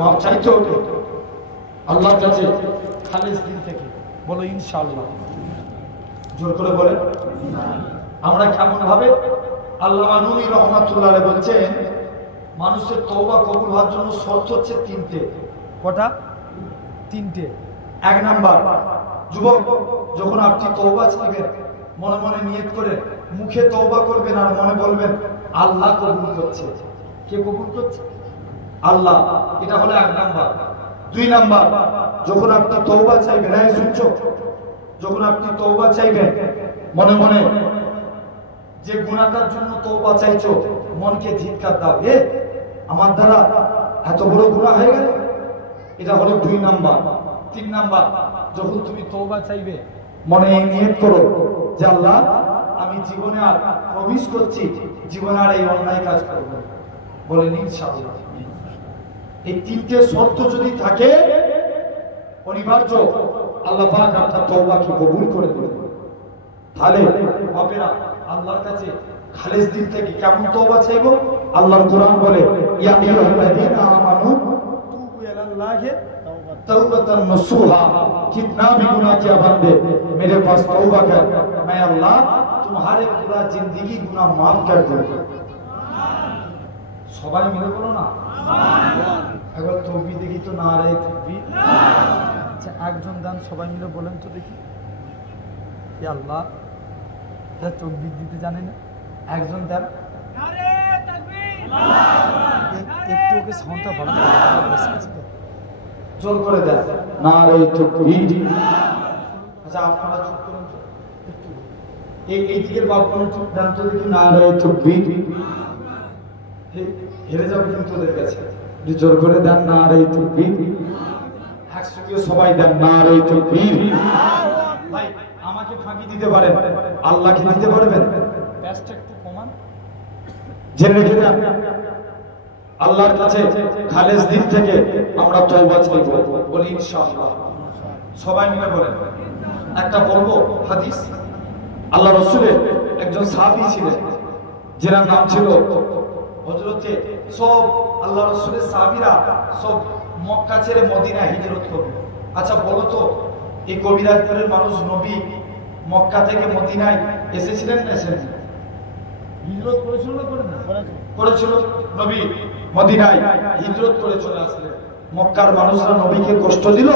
মাপ চাইতে হবে আল্লাহর কাছে খালেস দিল থেকে। বলো ইনশাআল্লাহ, জোর করে বলে। আমরা কেমন ভাবে আল্লামা নুনি রহমাতুল্লাহ আলাইহি বলছেন মানুষের তওবা কবুল হওয়ার জন্য শর্ত হচ্ছে তিনটে। কটা? তিনটে। এক নাম্বার, যুবক যখন আপনি তওবা চাইবেন মনে মনে নিয়ত করে মুখে তওবা করবেন আর মনে বলবেন আল্লাহ কবুল করছে। কে কবুল করছে? আল্লাহ। এটা হলো এক নাম্বার। দুই নাম্বার, যখন আপনি তওবা চাইবেন, হ্যাঁ শুনছো, যখন আপনি তওবা চাইবেন মনে মনে যে গুনাহটার জন্য তওবা চাইছো মনকে ধিক্কার দাও, এ আমার দ্বারা এত বড় গুনাহ হয়ে গেল। এটা হলো দুই নাম্বার। তিন নাম্বার, যখন তুমি তওবা চাইবে মনে এই নিয়ত করো যে আল্লাহ আমি জীবনে আর প্রমিস করছি জীবনে আর এই অন্যায় কাজ করব না। বলেন ইনশাআল্লাহ। এই তিনটে শর্ত যদি থাকে অনিবার্য আল্লাহ পাক আপনার তওবাকে কবুল করে নেবেন। তাহলে বাপেরা আল্লাহর কাছে খালেস দিল থেকে কেমন তওবা চাইবো? আল্লাহর কোরআন বলে ইয়া আইয়ুহাল্লাযীনা আমানু তুবু ইলাল্লাহি तौबतन नसूहा, कितना भी गुनाह किया बंदे मेरे पास तौबा कर, मैं अल्लाह तुम्हारे पूरा जिंदगी गुनाह माफ कर दूंगा। সবাই মিলে বলো না একবার তকবীর দেখি তো, নারে তাকবীর। আচ্ছা একজন দান সবাই মিলে বলেন তো দেখি, হে আল্লাহ যা তকবীর দিতে জানে না, একজন দেন নারে তাকবীর। একটু ওকে সাউন্ডটা বাড়াতে বসে আছে তো, জোর করে দেন নারে তাকবীর। আচ্ছা আপনারা চুপ করুন তো একটু, এই দিকের বাপগুলো চুপ দেন তো দেখি, নারে তাকবীর। হেরে যাবে কিন্তু ওদের কাছে, জোর করে দেন নারে তাকবীর। একসঙ্গে সবাই দেন নারে তাকবীর। ভাই আমাকে ফাঁকি দিতে পারেন, আল্লাহকে দিতে পারবেন? ব্যাসটা একটু কমান, জেনে রেখে দেন আল্লাহর কাছে খালেস দিল থেকে আমরা তওবা চাইবো। বলি ইনশাআল্লাহ। সবাই মিলে বলেন। একটা বলবো হাদিস, আল্লাহ রাসূলের একজন সাহাবী ছিলেন যার নাম ছিল হযরতে, সব আল্লাহ রাসূলের সাহাবীরা সব মক্কা ছেড়ে মদিনায় হিজরত করবে। আচ্ছা বলো তো এই কবিরাজপুরের মানুষ নবী মক্কা থেকে মদিনায় এসেছিলেন না এসেছিলেন? হিজরত করেছিল না করেন না? করেছিল। নবী মদিনায় হিজরত করে চলে আসলেন। মক্কার মানুষরা নবীকে কষ্ট দিল,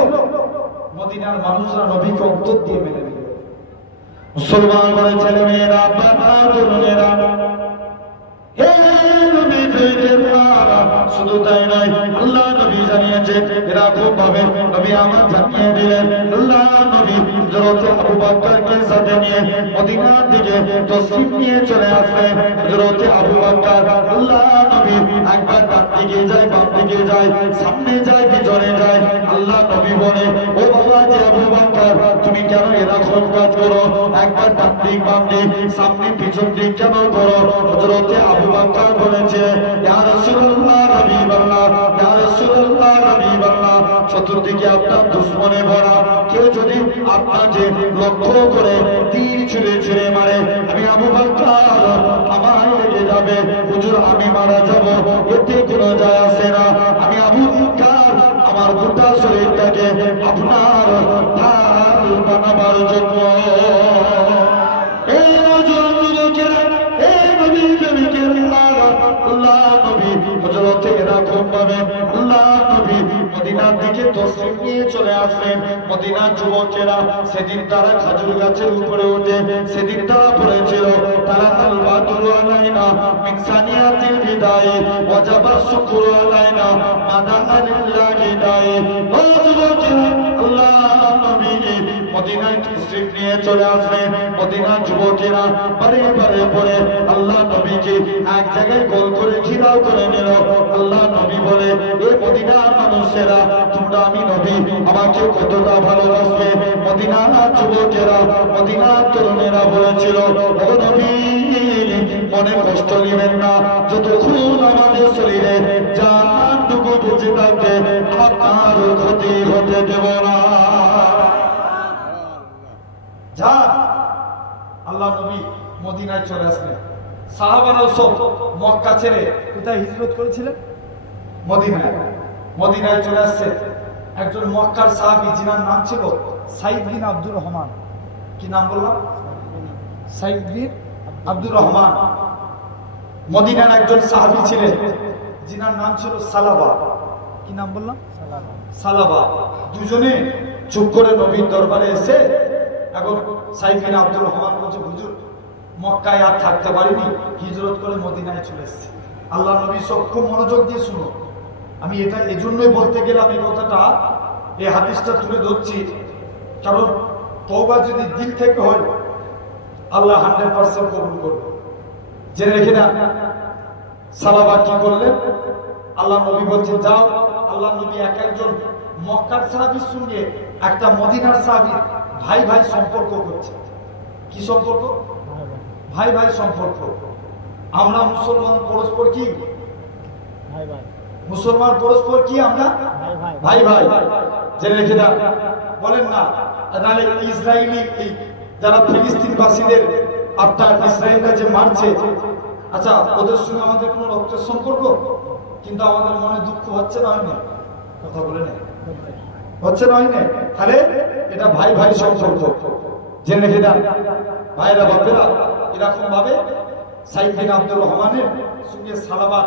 মদিনার মানুষরা নবীকে অন্তর দিয়ে মেনে নিল। মুসলমান ঘরের ছেলে মেয়েরা, বাবা তরুণেরা, হে নবী শুধু তাই নয়, আল্লাহ নবী জানিয়েছেন এরকম ভাবে নবী আমার জানিয়ে দিলেন আল্লাহ নবী হযরত আবু বকরকে সাথে নিয়ে মদিনা থেকে তশরিফ নিয়ে চলে আসলেন। হযরত আবু বকর আল্লাহ নবী একবার ডান দিকে যায়, বাম দিকে যায়, সামনে যায়, পিছনে যায়। আল্লাহ নবী বলে ও বাবা যে আবু বকর তুমি কেন এরকম কাজ করো? একবার ডান দিক বাম দিক সামনে পিছন দিক কেন করো? হযরত আবু বকর বলেছে ইয়া রাসূলুল্লাহ হাবিবাল্লাহ, ইয়া রাসূলুল্লাহ হাবিবাল্লাহ, চতুর্দিকে আপনার দুশমনে ভরা, কেউ যদি আপনাকে লক্ষ্য করে তীর ছুঁড়ে ছুঁড়ে মারে আমি আবু বকর আমার লেগে যাবে, হুজুর আমি মারা যাব, এতে কোনো যায় আসে না। আমি আবু বকর আমার গোটা শরীরটাকে আপনার ঢাল বানাবার জন্য মদিনার দিকে তশরিফ নিয়ে চলে আসলেন। মদিনার যুবকেরা সেদিন তারা খাজুর গাছের উপরে ওঠে, সেদিন তারা পড়েছিল তারা আল-বাদরু আলাইনা মিন সানিয়াতিল বিদায়ে ওয়াজাবা শুকরু আলাইনা মাদাহা লিল্লাহি দায়ে। ও যুবকেরা আল্লাহ নবী মদিনায় তশরিফ নিয়ে চলে আসলেন। মদিনার যুবকেরা বারে বারে পড়ে আল্লাহ নবীকে এক জায়গায় গোল করে ঘিরাও করে নিল। আল্লাহ নবী বলে এ মদিনার মানুষেরা তোমরা আমি নবী আমাকে কতটা ভালোবাসবে? মদিনার যুবকেরা, মদিনার তরুণেরা বলেছিল ও নবী মনে কষ্ট নেবেন না, যতক্ষণ আমাদের শরীরে জানটুকু বেঁচে থাকবে আপনার ক্ষতি হতে দেব না। যা আল্লাহ নবী মদিনায় চলে আসলেন। সাহাবারা সব মক্কা ছেড়ে কোথায় হিজরত করেছিলেন? মদিনায়। মদিনায় চলে আসছে একজন মক্কার সাহাবী, যিনার নাম ছিল সাইদ বিন আব্দুর রহমান। কি নাম বললাম? সাইদ বিন আব্দুর রহমান। মদিনার একজন সাহাবী ছিলেন, যিনার নাম ছিল সালাবা। কি নাম বললাম? সালাবা। দুজনে চুপ করে নবীর দরবারে এসে, এখন সাইদ বিন আব্দুর রহমান বলছে, হুজুর মক্কায় আর থাকতে পারিনি, হিজরত করে মদিনায় চলে এসেছি। আল্লাহ নবী সব খুব মনোযোগ দিয়ে শুনো। আমি এটা এজন্যই বলতে গেলাম এই কথাটা, এই হাদিসটা তুলে ধরছি, কারণ তওবা যদি দিল থেকে হয় আল্লাহ 100% কবুল করবে। জেনে রেখে না। সালাবা কি করলেন? আল্লাহ নবী বলছেন যাও। আল্লাহ নবী এক একজন মক্কার সাহাবীর সঙ্গে একটা মদিনার সাহাবীর ভাই ভাই সম্পর্ক করছে। কি সম্পর্ক? ভাই ভাই সম্পর্ক। আমরা মুসলমান পরস্পর কি ভাই ভাই, মুসলমান পরস্পর কি আমরা ভাই ভাই। জেনে রেখে না, বলেন না নালে ইসরায়েলি এই যারা ফিলিস্তিনবাসীদের আপনার ইসরায়েলরা যে মারছে, আচ্ছা ওদের সঙ্গে আমাদের কোনো রক্তের সম্পর্ক, কিন্তু আমাদের মনে দুঃখ হচ্ছে না, হয় না? কথা বলে না, হচ্ছে না, হয় না? তাহলে এটা ভাই ভাই সম্পর্ক। জেনে রেখে না ভাইরা বাপেরা, এরকম ভাবে সাইদ বিন আব্দুর রহমানের সঙ্গে সালাবার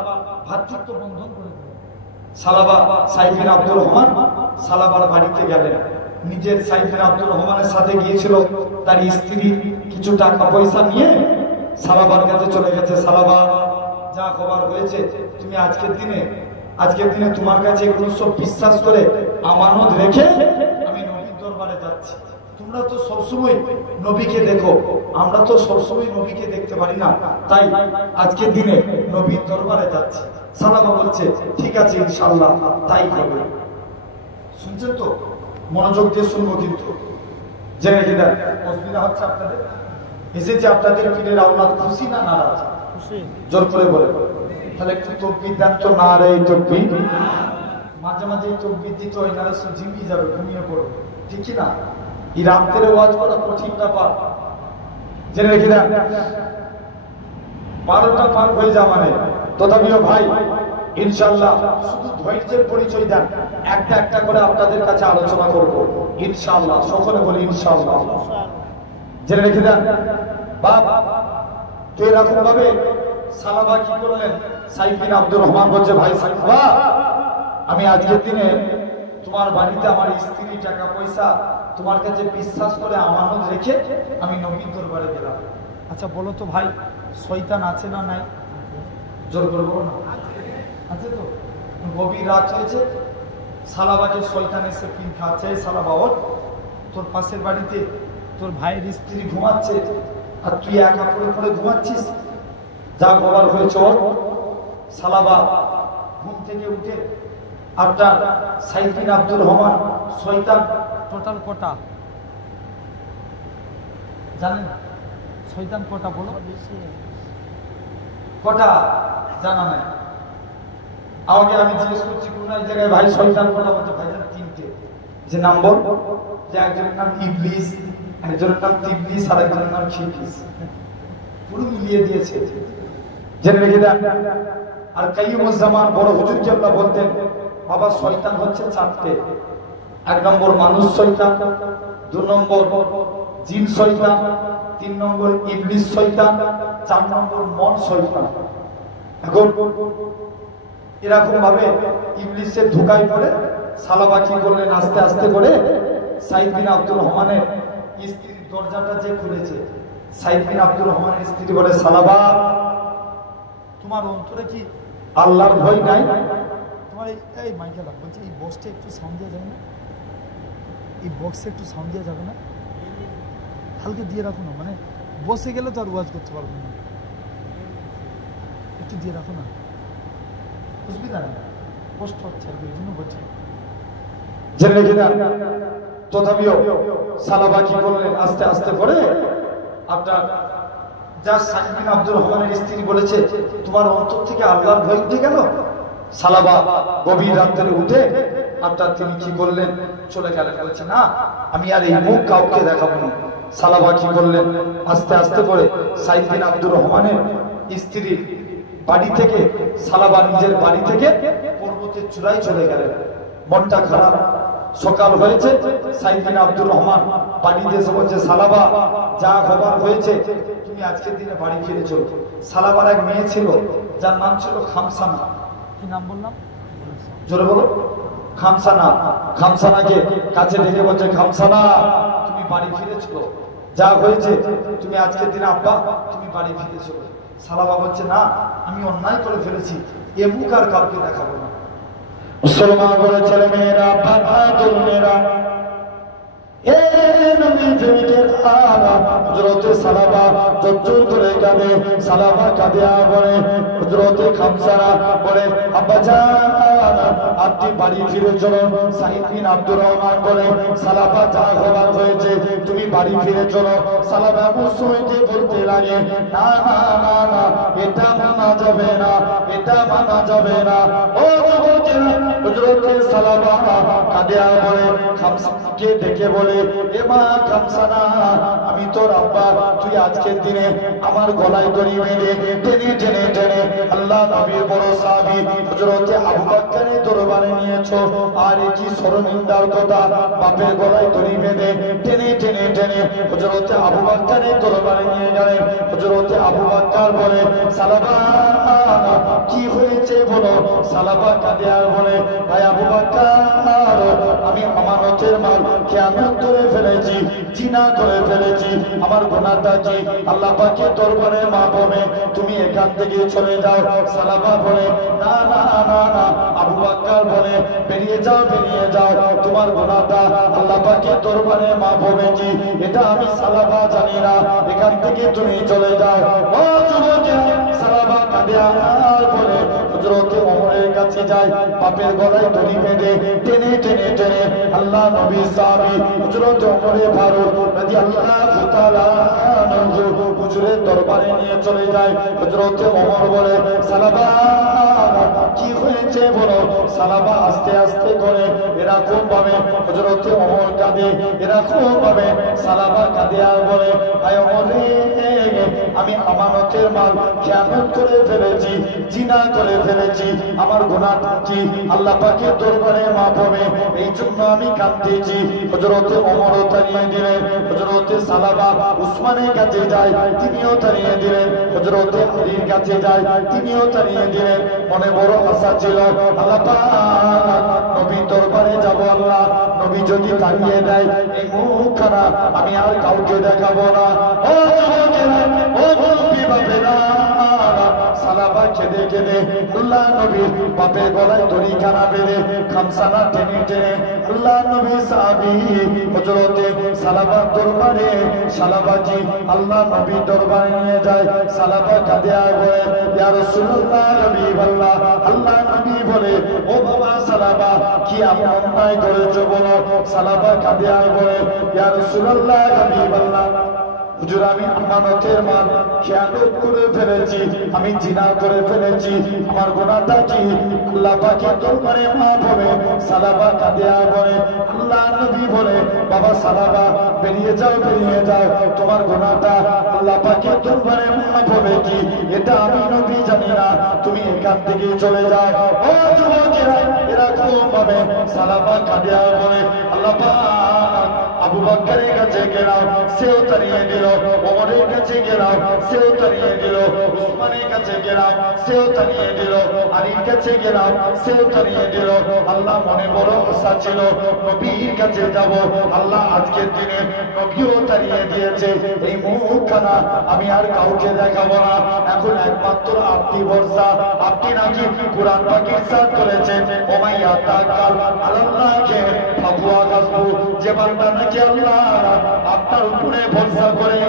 ভ্রাতৃত্ব বন্ধন করে দিলেন। সালাবা সাইদ বিন আব্দুর রহমান সালাবার বাড়িতে গেলেন। নিজের সাইদ বিন আব্দুর রহমানের সাথে গিয়েছিল তার স্ত্রী, কিছু টাকা পয়সা নিয়ে সালাবার কাছে চলে গেছে। সালাবা, যা খবর হয়েছে, তুমি আজকের দিনে তোমার কাছে এগুলো সব বিশ্বাস করে আমানত রেখে আমি নবীর দরবারে যাচ্ছি। তোমরা তো সবসময় নবীকে দেখো, আমরা তো সবসময় নবীকে দেখতে পারি না, তাই আজকের দিনে নবীর দরবারে যাচ্ছি। সালাবা বলছে ঠিক আছে ইনশাআল্লাহ তাই হবে। শুনছেন তো? মনোযোগ দিয়ে শুনবো কিন্তু। জেনে কিনা অসুবিধা হচ্ছে আপনাদের? এসেছে আপনাদের পীরের আওলাদ, খুশি না নারাজ? জোর করে বলে। তাহলে একটু তকবীর দেন তো। না রে তকবীর। মাঝে মাঝে তকবীর দিতে হয়, নাহলে ঝিমিয়ে যাবে, ঘুমিয়ে পড়বে, ঠিক কি না? এই রাত্রে ওয়াজ করা কঠিন ব্যাপার। জেনে রেখে দেন, 12টা পার হয়ে যাওয়া মানে, তথাপিও ভাই ইনশাআল্লাহ শুধু ধৈর্যের পরিচয় দেন। একটা একটা করে আপনাদের কাছে আলোচনা করব ইনশাআল্লাহ। সকলে বলি ইনশাআল্লাহ। জেনে রেখে দেন বাপ, তো এরকম ভাবে সালাবা কি করলেন? সাইদ বিন আব্দুর রহমান বলছে, ভাই সালাবা, আমি আজকের দিনে তোমার বাড়িতে আমার স্ত্রী টাকা পয়সা তোমার কাছে বিশ্বাস করে আমানত রেখে আমি নবীর দরবারে গেলাম। আচ্ছা বলো তো ভাই, শয়তান আছে না নাই? জোর করবো না, আছে তো? গভীর রাত হয়েছে, সালাবাকে শয়তান এসে পিন খাচ্ছে। সালাবা ওঠ, তোর পাশের বাড়িতে তোর ভাইয়ের স্ত্রী ঘুমাচ্ছে আর তুই একা পড়ে পড়ে ঘুমাচ্ছিস, যা খবর হয়েছে ওর। সালাবা ঘুম থেকে উঠে আপনার সাইদ বিন আব্দুর রহমান, শয়তান টোটাল কটা জানেন? শয়তান কটা বলো? কটা জানা নাই? আমাকে আমি জিজ্ঞেস করছি কোন এক জায়গায়, ভাই শয়তান কটা? বলছে ভাইজান 3টে। যে নাম বল? যে একজনের নাম ইবলিস, একজনের নাম তিবলিস, আর একজনের নাম খিবলিস। পুরো মিলিয়ে দিয়েছে। জেনে রেখে দেন। আর কাইয়ুমুজ্জামান বড় হুজুর কেবলা বলতেন, বাবা শয়তান হচ্ছে 4টে। 1 নম্বর মানুষ শয়তান, 2 নম্বর জিন শয়তান, 3 নম্বর ইবলিস শয়তান, 4 নম্বর মন শয়তান। এখন এরকম ভাবে ইবলিসের ধোঁকায় পড়ে সালাবা কি করলেন? আস্তে আস্তে করে সাইদ বিন আব্দুর রহমানের স্ত্রীর দরজাটা যে খুলেছে, সাইদ বিন আব্দুর রহমানের স্ত্রী বলে, সালাবা, তোমার অন্তরে কি আল্লাহর ভয় নাই? তোমার এই মাইকেল বলছে, এই বক্সটা একটু সাউন্ড দেওয়া যাবে না? এই বক্সে একটু সাউন্ড দেওয়া যাবে না? হালকা দিয়ে রাখো না, মানে বসে গেলে তো আর ওয়াজ করতে পারবো না, একটু দিয়ে রাখো না, অসুবিধা নেই, কষ্ট হচ্ছে আর কি, এই জন্য বলছি। জেনে রেখে দেন, তথাপিও সালাবা কি করলেন? আস্তে আস্তে করে আপনার যা সাইদ বিন আব্দুর রহমানের স্ত্রী বলেছে, তোমার অন্তর থেকে আল্লাহর ভয় উঠে গেল। সালাবা গভীর রাত্রে উঠে আপনার তিনি কি করলেন? চলে গেলেন। বলছে না, আমি আর এই মুখ কাউকে দেখাবো না। সালাবা কি করলেন? আস্তে আস্তে করে সাইদ বিন আব্দুর রহমানের স্ত্রী বাড়ি থেকে সালাবা নিজের বাড়ি থেকে পর্বতের চূড়ায় চলে গেলেন। মনটা খারাপ, সকাল হয়েছে। সাইদ বিন আব্দুর রহমান বাড়িতে এসে বলছে, সালাবা যা খবর হয়েছে তুমি আজকের দিনে বাড়ি ফিরে চলো। সালাবার এক মেয়ে ছিল যার নাম ছিল খামসানা। কি নাম বললাম? জোরে বলো। খামসানা। খামসানাকে কাছে ডেকে বলছে, খামসানা তুমি বাড়ি ফিরে চলো, যা হয়েছে তুমি আজকের দিনে আব্বা তুমি বাড়ি ফিরে চলো। সালাবা বলছে, না আমি অন্যায় করে ফেলেছি, এ মুখ আর কাউকে দেখাবো না। মুসলমান বলে ছেলে মেয়েরা, বাহাদুর মেয়েরা, এ নবী প্রেমিকের হযরতে সালাবা জোর করে কাঁদে। সালাবা কাঁদিয়া বলে, হযরতে খামসানা বলে, আব্বা জান আপনি বাড়ি ফিরে চলো। সাইদ বিন আব্দুর রহমান বলে, সালাবা যা খবর হয়েছে তুমি বাড়ি ফিরে চলো। সালাবা মুসইতে বলতে লাগে, না না না না, এটা মানা যাবে না, এটা মানা যাবে না। ও যুবকেরা, হযরতে সালাবা কাঁদিয়া বলে, খামসানাকে ডেকে বলে, এ মা খামসানা, আমি তোর আব্বা, তুই আজকের দিনে আমার গলায় দড়ি বেঁধে টেনে টেনে টেনে আল্লাহ নবীর বড় সাহাবী হযরতে আবু বকরের দরবারে নিয়েছো। আর কি শরমিন্দার কথা, বাপের গলায় দড়ি বেঁধে টেনে টেনে টেনে হযরতে আবু বকরের দরবারে নিয়ে গেলেন। হযরতে আবু বকর বলে, সালাবা কি হয়েছে বলো। সালাবা কাঁদে আর বলে, ভাই আবু বকর, আমি আমানতের মাল খেয়ানত করে ফেলেছি, জিনা করে ফেলেছি, আমার গুনাহটা কি আল্লাহ পাকের দরবারে মাফ হবে, তুমি এখান থেকে চলে যাও। সালাবা বলে, না না না না। আবু বকর বলে, বেরিয়ে যাও, বেরিয়ে যাও, তোমার গুনাহটা আল্লাহ পাকের দরবারে মাফ হবে কি এটা আমি সালাবা জানি না, এখান থেকে তুমি চলে যাও। ও যুবকেরা, সালাবা কাঁদে আর বলে, হযরতে ওমরের কাছে যায়, বাপের গলায় দড়ি বেঁধে টেনে টেনে টেনে আল্লাহ নবীর সাহাবী হযরতে ওমরে ফারুক রাদিয়াল্লাহু তাআলা আনহু হুজুরের দরবারে নিয়ে চলে যায়। হযরতে ওমর বলে, সালাবা কি হয়েছে বলো। সালাবা আস্তে আস্তে করে এরকম ভাবে হযরতে ওমর কাঁদে, এরকম ভাবে সালাবা কাঁদে আর বলে, ভাই ওমর রে, আমি আমানতের মাল খেয়ানত করে ফেলেছি, জিনা করে ফেলেছি, আমার গুনাহটা কি আল্লাহ পাকের দরবারে মাফ হবে, এই জন্য আমি কাঁদতেছি। হযরতে ওমরও তাড়িয়ে দিলেন। হযরতে সালাবা উসমানের কাছে যায়, তিনিও তাড়িয়ে দিলেন। হযরতে আলীর কাছে যায়, তিনিও তাড়িয়ে দিলেন। মনে বড় আশা ছিল, আল্লাহ পাক নবীর দরবারে যাব, আল্লাহ নবী যদি তাড়িয়ে দেয় এই মুখখানা আমি আর কাউকে দেখাবো না। ও যুবকেরা, ও মুরব্বি বাপেরা, সালাবা কেঁদে কেঁদে আল্লাহ নবীর বাপের গলায় দড়ি খানা বেঁধে খামসানা টেনে টেনে আল্লাহ নবী সাহাবী হযরতে সালাবার দরবারে সালাবাজি আল্লাহ নবীর দরবারে নিয়ে যায়। সালাবা কাঁদে আর বলে, ইয়া রাসূলুল্লাহ, হাবিবাল্লাহ, আল্লাহ নবী বলে, ও বাবা সালাবা, কি আমি অন্যায় করেছো বলো। সালাবা কাঁদে আর বলে, ইয়া রাসূলুল্লাহ, হাবিবাল্লাহ, হুজুর আমি আমানতের মাল খেয়ানত করে ফেলেছি, আমি জিনা করে ফেলেছি, আমার গুনাহটা কি আল্লাহ পাকের দরবারে মাফ হবে। সালাবা কাঁদে আর বলে, আল্লাহ নবী বলে, বাবা সালাবা বেরিয়ে যাও, বেরিয়ে যাও, তোমার গুনাহটা আল্লাহ পাকের দরবারে মাফ হবে কি এটা আমি নবী জানি না, তুমি এখান থেকে চলে যাও। ও যুবকেরা, এরকম ভাবে সালাবা কাঁদে আর বলে, আল্লাহ পাক আবু বকরের কাছে গেলাম, সেও তাড়িয়ে দিল। ওমরের কাছে গেলাম, সেও তাড়িয়ে দিল। উসমানের কাছে গেলাম, সেও তাড়িয়ে দিল। আলীর কাছে গেলাম, সেও তাড়িয়ে দিল। আল্লাহ মনে বড় আশা ছিল নবীর কাছে যাব, আল্লাহ আজকের দিনে নবীও তাড়িয়ে দিয়েছে, এই মুখখানা আমি আর কাউকে দেখাবো না, এখন একমাত্র আপনি ভরসা। আপনি নাকি কুরআন পাকের সাথ করেছেন, ওমাইয়া তাকাল আল্লাহকে ফাহুয়া গাসবু, যে বান্দা নাকি আল্লাহ আপনার উপরে ভরসা করে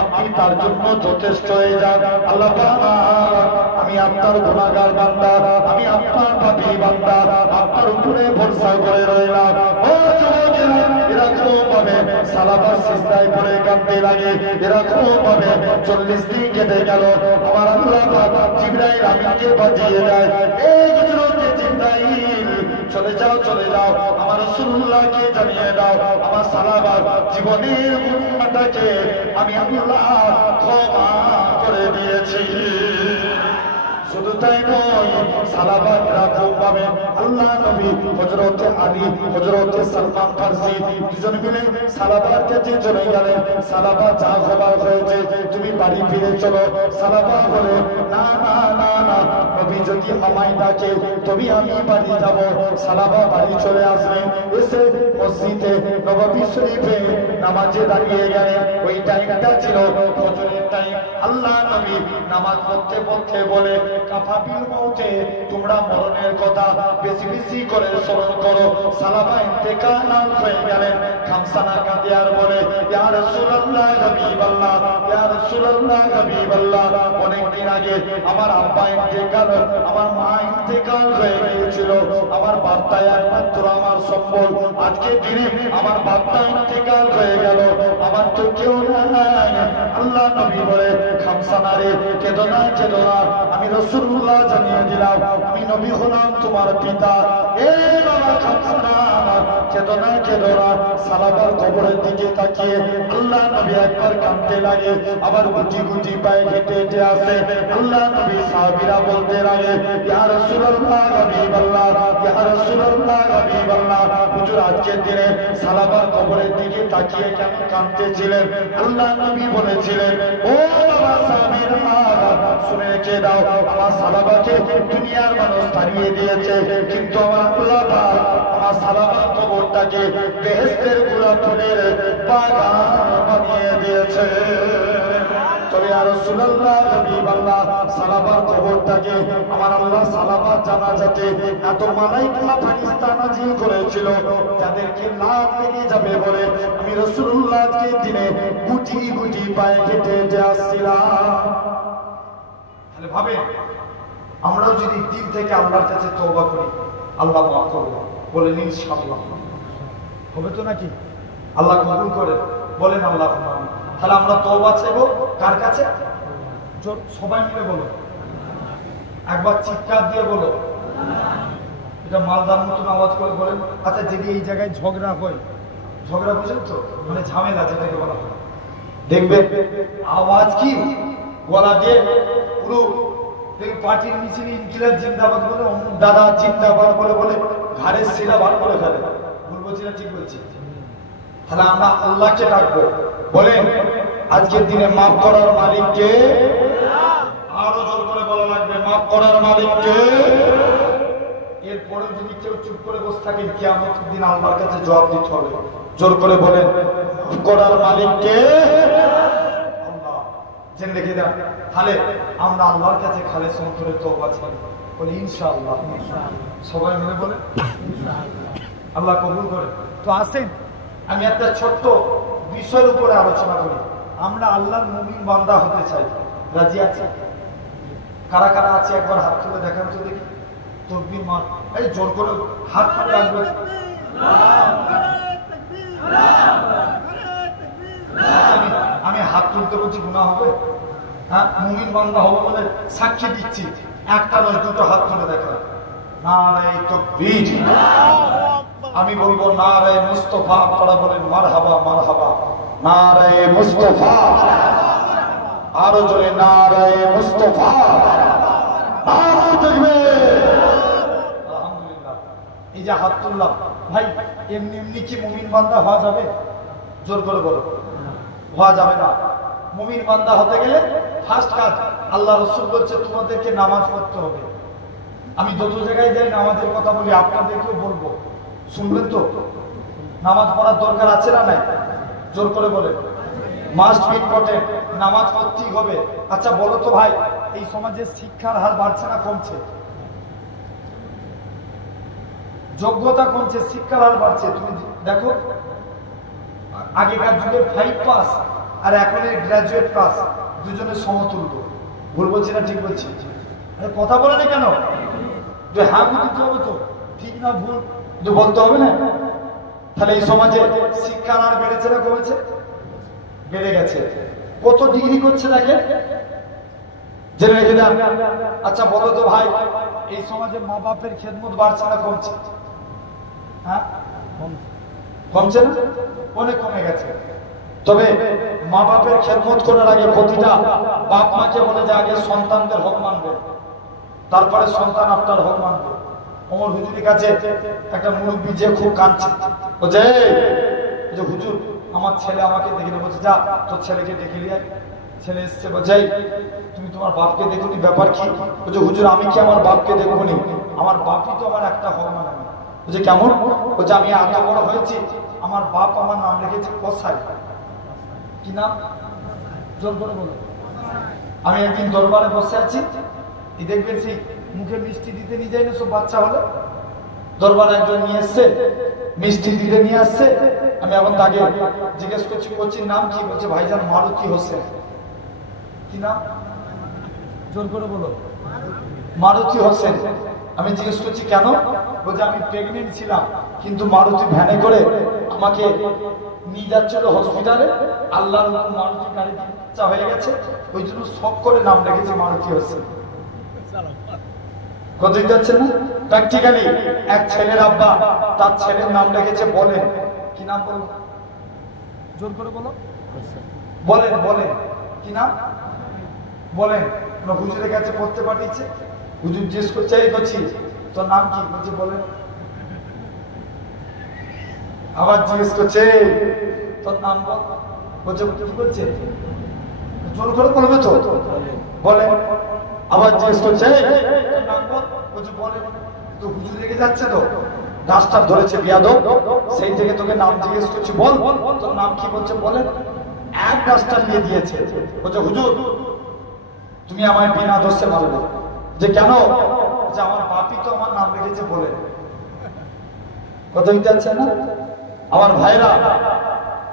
আপনি তার জন্য যথেষ্ট হয়ে যান। আল্লাহ পাক, আমি আপনার গুনাহগার বান্দা, আমি আপনার পাপী বান্দা, আপনার উপরে ভরসা করে রইলাম। ও যুবকেরা, এরকম ভাবে সালাবা সিজদায় পড়ে কাঁদতে লাগে। এরকম ভাবে 40 দিন কেটে গেল। আমার আল্লাহ পাক জিবরাইল আমিনকে পাঠিয়ে দেয়, এই হযরতে জিবরাইল চলে যাও, চলে যাও, আমার রাসূলুল্লাহকে জানিয়ে দাও, আমার সালাবার জীবনের গুনাহটাকে আমি আল্লাহ ক্ষমা করে দিয়েছি। শুধু তাই নয়, সাহাবা এরকম ভাবে আল্লাহ নবী হযরত আলী, হযরত সালমান ফারসি দুজন মিলে সাহাবার কাছে চলে গেলেন। সাহাবা যা খবর হয়েছে, তুমি বাড়ি ফিরে চলো। সাহাবা বলে, না না না না, নবী যদি আমায় ডাকে তবে আমি বাড়ি যাব। সাহাবা বাড়ি চলে আসলেন, এসে মসজিদে নববী শরীফে নামাজে দাঁড়িয়ে গেলেন। ওই টাইমটা ছিল ফজরের টাইম। আল্লাহ নবী নামাজ পড়তে পড়তে বলে, কাফাবিল মউতে, তোমরা মরণের কথা বেশি বেশি করে স্মরণ করো। সাহাবা ইন্তেকাল হয়ে গেলেন। খামসানা কাঁদে আর বলে, ইয়া রাসূলুল্লাহ হাবিবাল্লাহ, ইয়া রাসূলুল্লাহ হাবিবাল্লাহ, অনেকদিন আগে আমার আব্বা ইন্তেকাল, আমার মা ইন্তেকাল হয়ে গিয়েছিল। আমার বাপ্তা একমাত্র আমার সম্বল। আজকে দিনে আমার বাপ্তা ইন্তেকাল হয়ে গেল, আমার তো কেউ নাই। আল্লাহ নবী বলে, খামসানা রে, কেঁদো না কেঁদো না, আমি রাসূলুল্লাহ জানিয়ে দিলাম আমি নবী হলাম তোমার পিতা। এ বাবা খামসানা, কেঁদো না কেঁদো না। সাহাবার কবরের দিকে তাকিয়ে আল্লাহ নবী একবার কাঁদতে লাগে, আবার গুটি গুটি পায়ে হেঁটে হেঁটে আসে। আল্লাহ নবী সাহাবীরা বলতে লাগে, ইয়া রাসূলুল্লাহ হাবিবাল্লাহ, ইয়া রাসূলুল্লাহ হাবিবাল্লাহ, হুজুর আজকের দিনে সাহাবার কবরের দিকে তাকিয়ে কেন কাঁদতেছিলেন? আল্লাহ নবী বলেছিলেন, ও বাবা সাহাবীরা, শুনে রেখে দাও, আমার সাহাবাকে দুনিয়ার মানুষ তাড়িয়ে দিয়েছে, কিন্তু আমার আল্লাহ পাক আমার সাহাবার কবরটাকে বেহেশতের গোলাপের বাগান বানিয়ে দিয়েছে। তবে ইয়া রাসূলুল্লাহ হাবিবাল্লাহ, সাহাবার কবরটাকে আমার আল্লাহ সাহাবার জানাজাতে এত মালায়েকা ফেরেশতা নাযিল করেছিল, যাদেরকে লাভ লেগে যাবে বলে আমি রাসূলুল্লাহ আজকে দিনে গুটি গুটি পায়ে হেঁটে হেঁটে আসছিলাম। তাহলে ভাবে, আমরাও যদি দিল থেকে আল্লাহর কাছে তওবা করি, আল্লাহ মাফ করবে, বলেন ইনশাআল্লাহ। হবে তো নাকি? আল্লাহ কবুল করে, বলেন আল্লাহ। তাহলে আমরা তওবা চাইবো কার কাছে? সবাই মিলে বলো, একবার চিৎকার দিয়ে বলো, এটা মালদার মতন আওয়াজ করে বলেন। আচ্ছা, যদি এই জায়গায় ঝগড়া হয়, ঝগড়া বুঝেন তো, মানে ঝামেলা যেটাকে বলা হয়, দেখবে আওয়াজ কি গলা দিয়ে পুরো পার্টির মিছিল ইনকিলাব জিন্দাবাদ বলে, অমুক দাদা জিন্দাবাদ বলে বলে ঘাড়ের শিরা বার করে ফেলে। ভুল বলছি না ঠিক বলছি? তাহলে আমরা আল্লাহকে ডাকবো, বলেন আজকের দিনে মাফ করার মালিককে। আরো জোর করে বলা লাগবে, মাফ করার মালিককে। এরপরে যদি কেউ চুপ করে বসে থাকে, কিয়ামতের দিন আল্লাহর কাছে জবাব দিতে হবে। জোর করে বলেন, মাফ করার মালিককে আল্লাহ। জেনে রেখে দেন, তাহলে আমরা আল্লাহর কাছে খালেস অন্তরে তওবা চাই, বলি ইনশাআল্লাহ। সবাই মিলে বলে আল্লাহ কবুল করে। তো আসেন, আমি একটা ছোট্ট বিষয়ের উপরে আলোচনা করি। আমরা আল্লাহর মুমিন বান্দা হতে চাই, রাজি আছি? কারা কারা আছে একবার হাত তুলে দেখান তো দেখি। তকবীর মার, এই জোর করে হাত তুলে রাখবে। আমি হাত তুলতে বলছি, গুনাহ হবে? হ্যাঁ, মুমিন বান্দা হবো বলে সাক্ষী দিচ্ছি, একটা নয় দুটো হাত তুলে দেখা। নারে তাকবীর। আমি বলবো নারে মুস্তাফা, আপনারা বলেন মারহাবা মারহাবা। নারে মুস্তাফা, আরো জোরে নারে মুস্তাফা। নারে তাকবীর। আলহামদুলিল্লাহ। এই যে হাত তুললাম, ভাই এমনি এমনি কি মুমিন বান্দা হওয়া যাবে? জোর করে বলো, হওয়া যাবে না। মুমিন বান্দা হতে গেলে ফার্স্ট কাজ, আল্লাহ রাসূল বলছে তোমাদেরকে নামাজ পড়তে হবে। আমি যত জায়গায় যাই নামাজের কথা বলি, আপনাদেরকেও বলবো, শুনবেন তো? নামাজ পড়ার দরকার আছে না নাই? জোর করে বলেন, মাস্ট বি ইম্পর্টেন্ট, নামাজ পড়তেই হবে। আচ্ছা বলো তো ভাই, এই সমাজে শিক্ষার হার বাড়ছে না কমছে? যোগ্যতা কমছে, শিক্ষার হার বাড়ছে। তুমি দেখো, আগেকার যুগে 5 পাস আর এখনের গ্রাজুয়েট পাস দুজনের সমতুল্য। ভুল বলছি না ঠিক বলছি? কথা বলে না কেন? হ্যাঁ দিতে হবে তো, ঠিক না ভুল বলতে হবে না? তাহলে এই সমাজে শিক্ষার হার বেড়েছে না কমেছে? বেড়ে গেছে। কত ডিগ্রি করছে দেখে, জেনে রেখে দেন। আচ্ছা বলো তো ভাই, এই সমাজে মা বাপের খেদমত বাড়ছে না কমছে? হ্যাঁ, কমছে না? অনেক কমে গেছে। তবে মা বাপের খেদমত করার আগে প্রতিটা বাপ মাকে বলে যে আগে সন্তানদের হক মানবে। তারপরে সন্তান আপনার হক মানবে। ওমর হুজুরের কাছে একটা মুরব্বী যে খুব কাঁদছে, বলছে যে হুজুর আমার ছেলে আমাকে দেখে না, বলছে যা তোর ছেলেকে ডেকে নিয়ে। ছেলে এসছে, বলছে তুমি তোমার বাপকে দেখুনি, ব্যাপার কি? বলছে হুজুর আমি কি আমার বাপকে দেখবনি? আমার বাপই তো আমার একটা হক মানে। বলছে কেমন? বলছে আমি এত বড় হয়েছি, আমার বাপ আমার নাম রেখেছে কসাই। কি নাম? জোর করে বলো। আমি একদিন দরবারে বসে আছি, দেখবেন সেই মুখে মিষ্টি দিতে নিয়ে যায় না সব বাচ্চা হলে, দরবারে একজন নিয়ে এসছে, মিষ্টি দিতে নিয়ে আসছে। আমি এখন তাকে জিজ্ঞেস করছি, কোচির নাম কি? বলছে ভাইজান মারুতি হোসেন। কি নাম? জোর করে বলো। মারুতি হোসেন। আমি জিজ্ঞেস করছি কেন? বলছে আমি প্রেগনেন্ট ছিলাম, কিন্তু মারুতি ভ্যানে করে আমাকে নিয়ে যাচ্ছিল হসপিটালে, আল্লাহর মারুতি গাড়ি ইচ্ছা হয়ে গেছে, ওই জন্য শখ করে নাম রেখেছে মারুতি হোসেন। কতই যাচ্ছে না? প্র্যাকটিক্যালি এক ছেলের আব্বা তার ছেলের নাম রেখেছে বলেন। কি নাম বলবো? জোর করে বলো। বলেন বলেন। কি নাম? বলেন। হুজুরের কাছে পড়তে পাঠিয়েছে, হুজুর জিজ্ঞেস করছে এই করছি তোর নাম কি? বলছে বলেন। আবার জিজ্ঞেস করছে তোর নাম বল। বলছে কি করছে? জোর করে বলবে তো, বলেন। আবার জিজ্ঞেস করছে তোর নাম বল। বলছে বলেন। তো হুজুর রেগে যাচ্ছে, তো ডাস্টার ধরেছে বিয়াদব, সেই থেকে তোকে নাম জিজ্ঞেস করছি, বল তোর নাম কি? বলছে বলেন। এক ডাস্টার নিয়ে দিয়েছে। বলছে হুজুর তুমি আমায় বিনা দোষে মারবে। যে কেন? যে আমার বাপি তো আমার নাম রেখেছে বলে। কথা বলতে যাচ্ছে না আমার ভাইরা?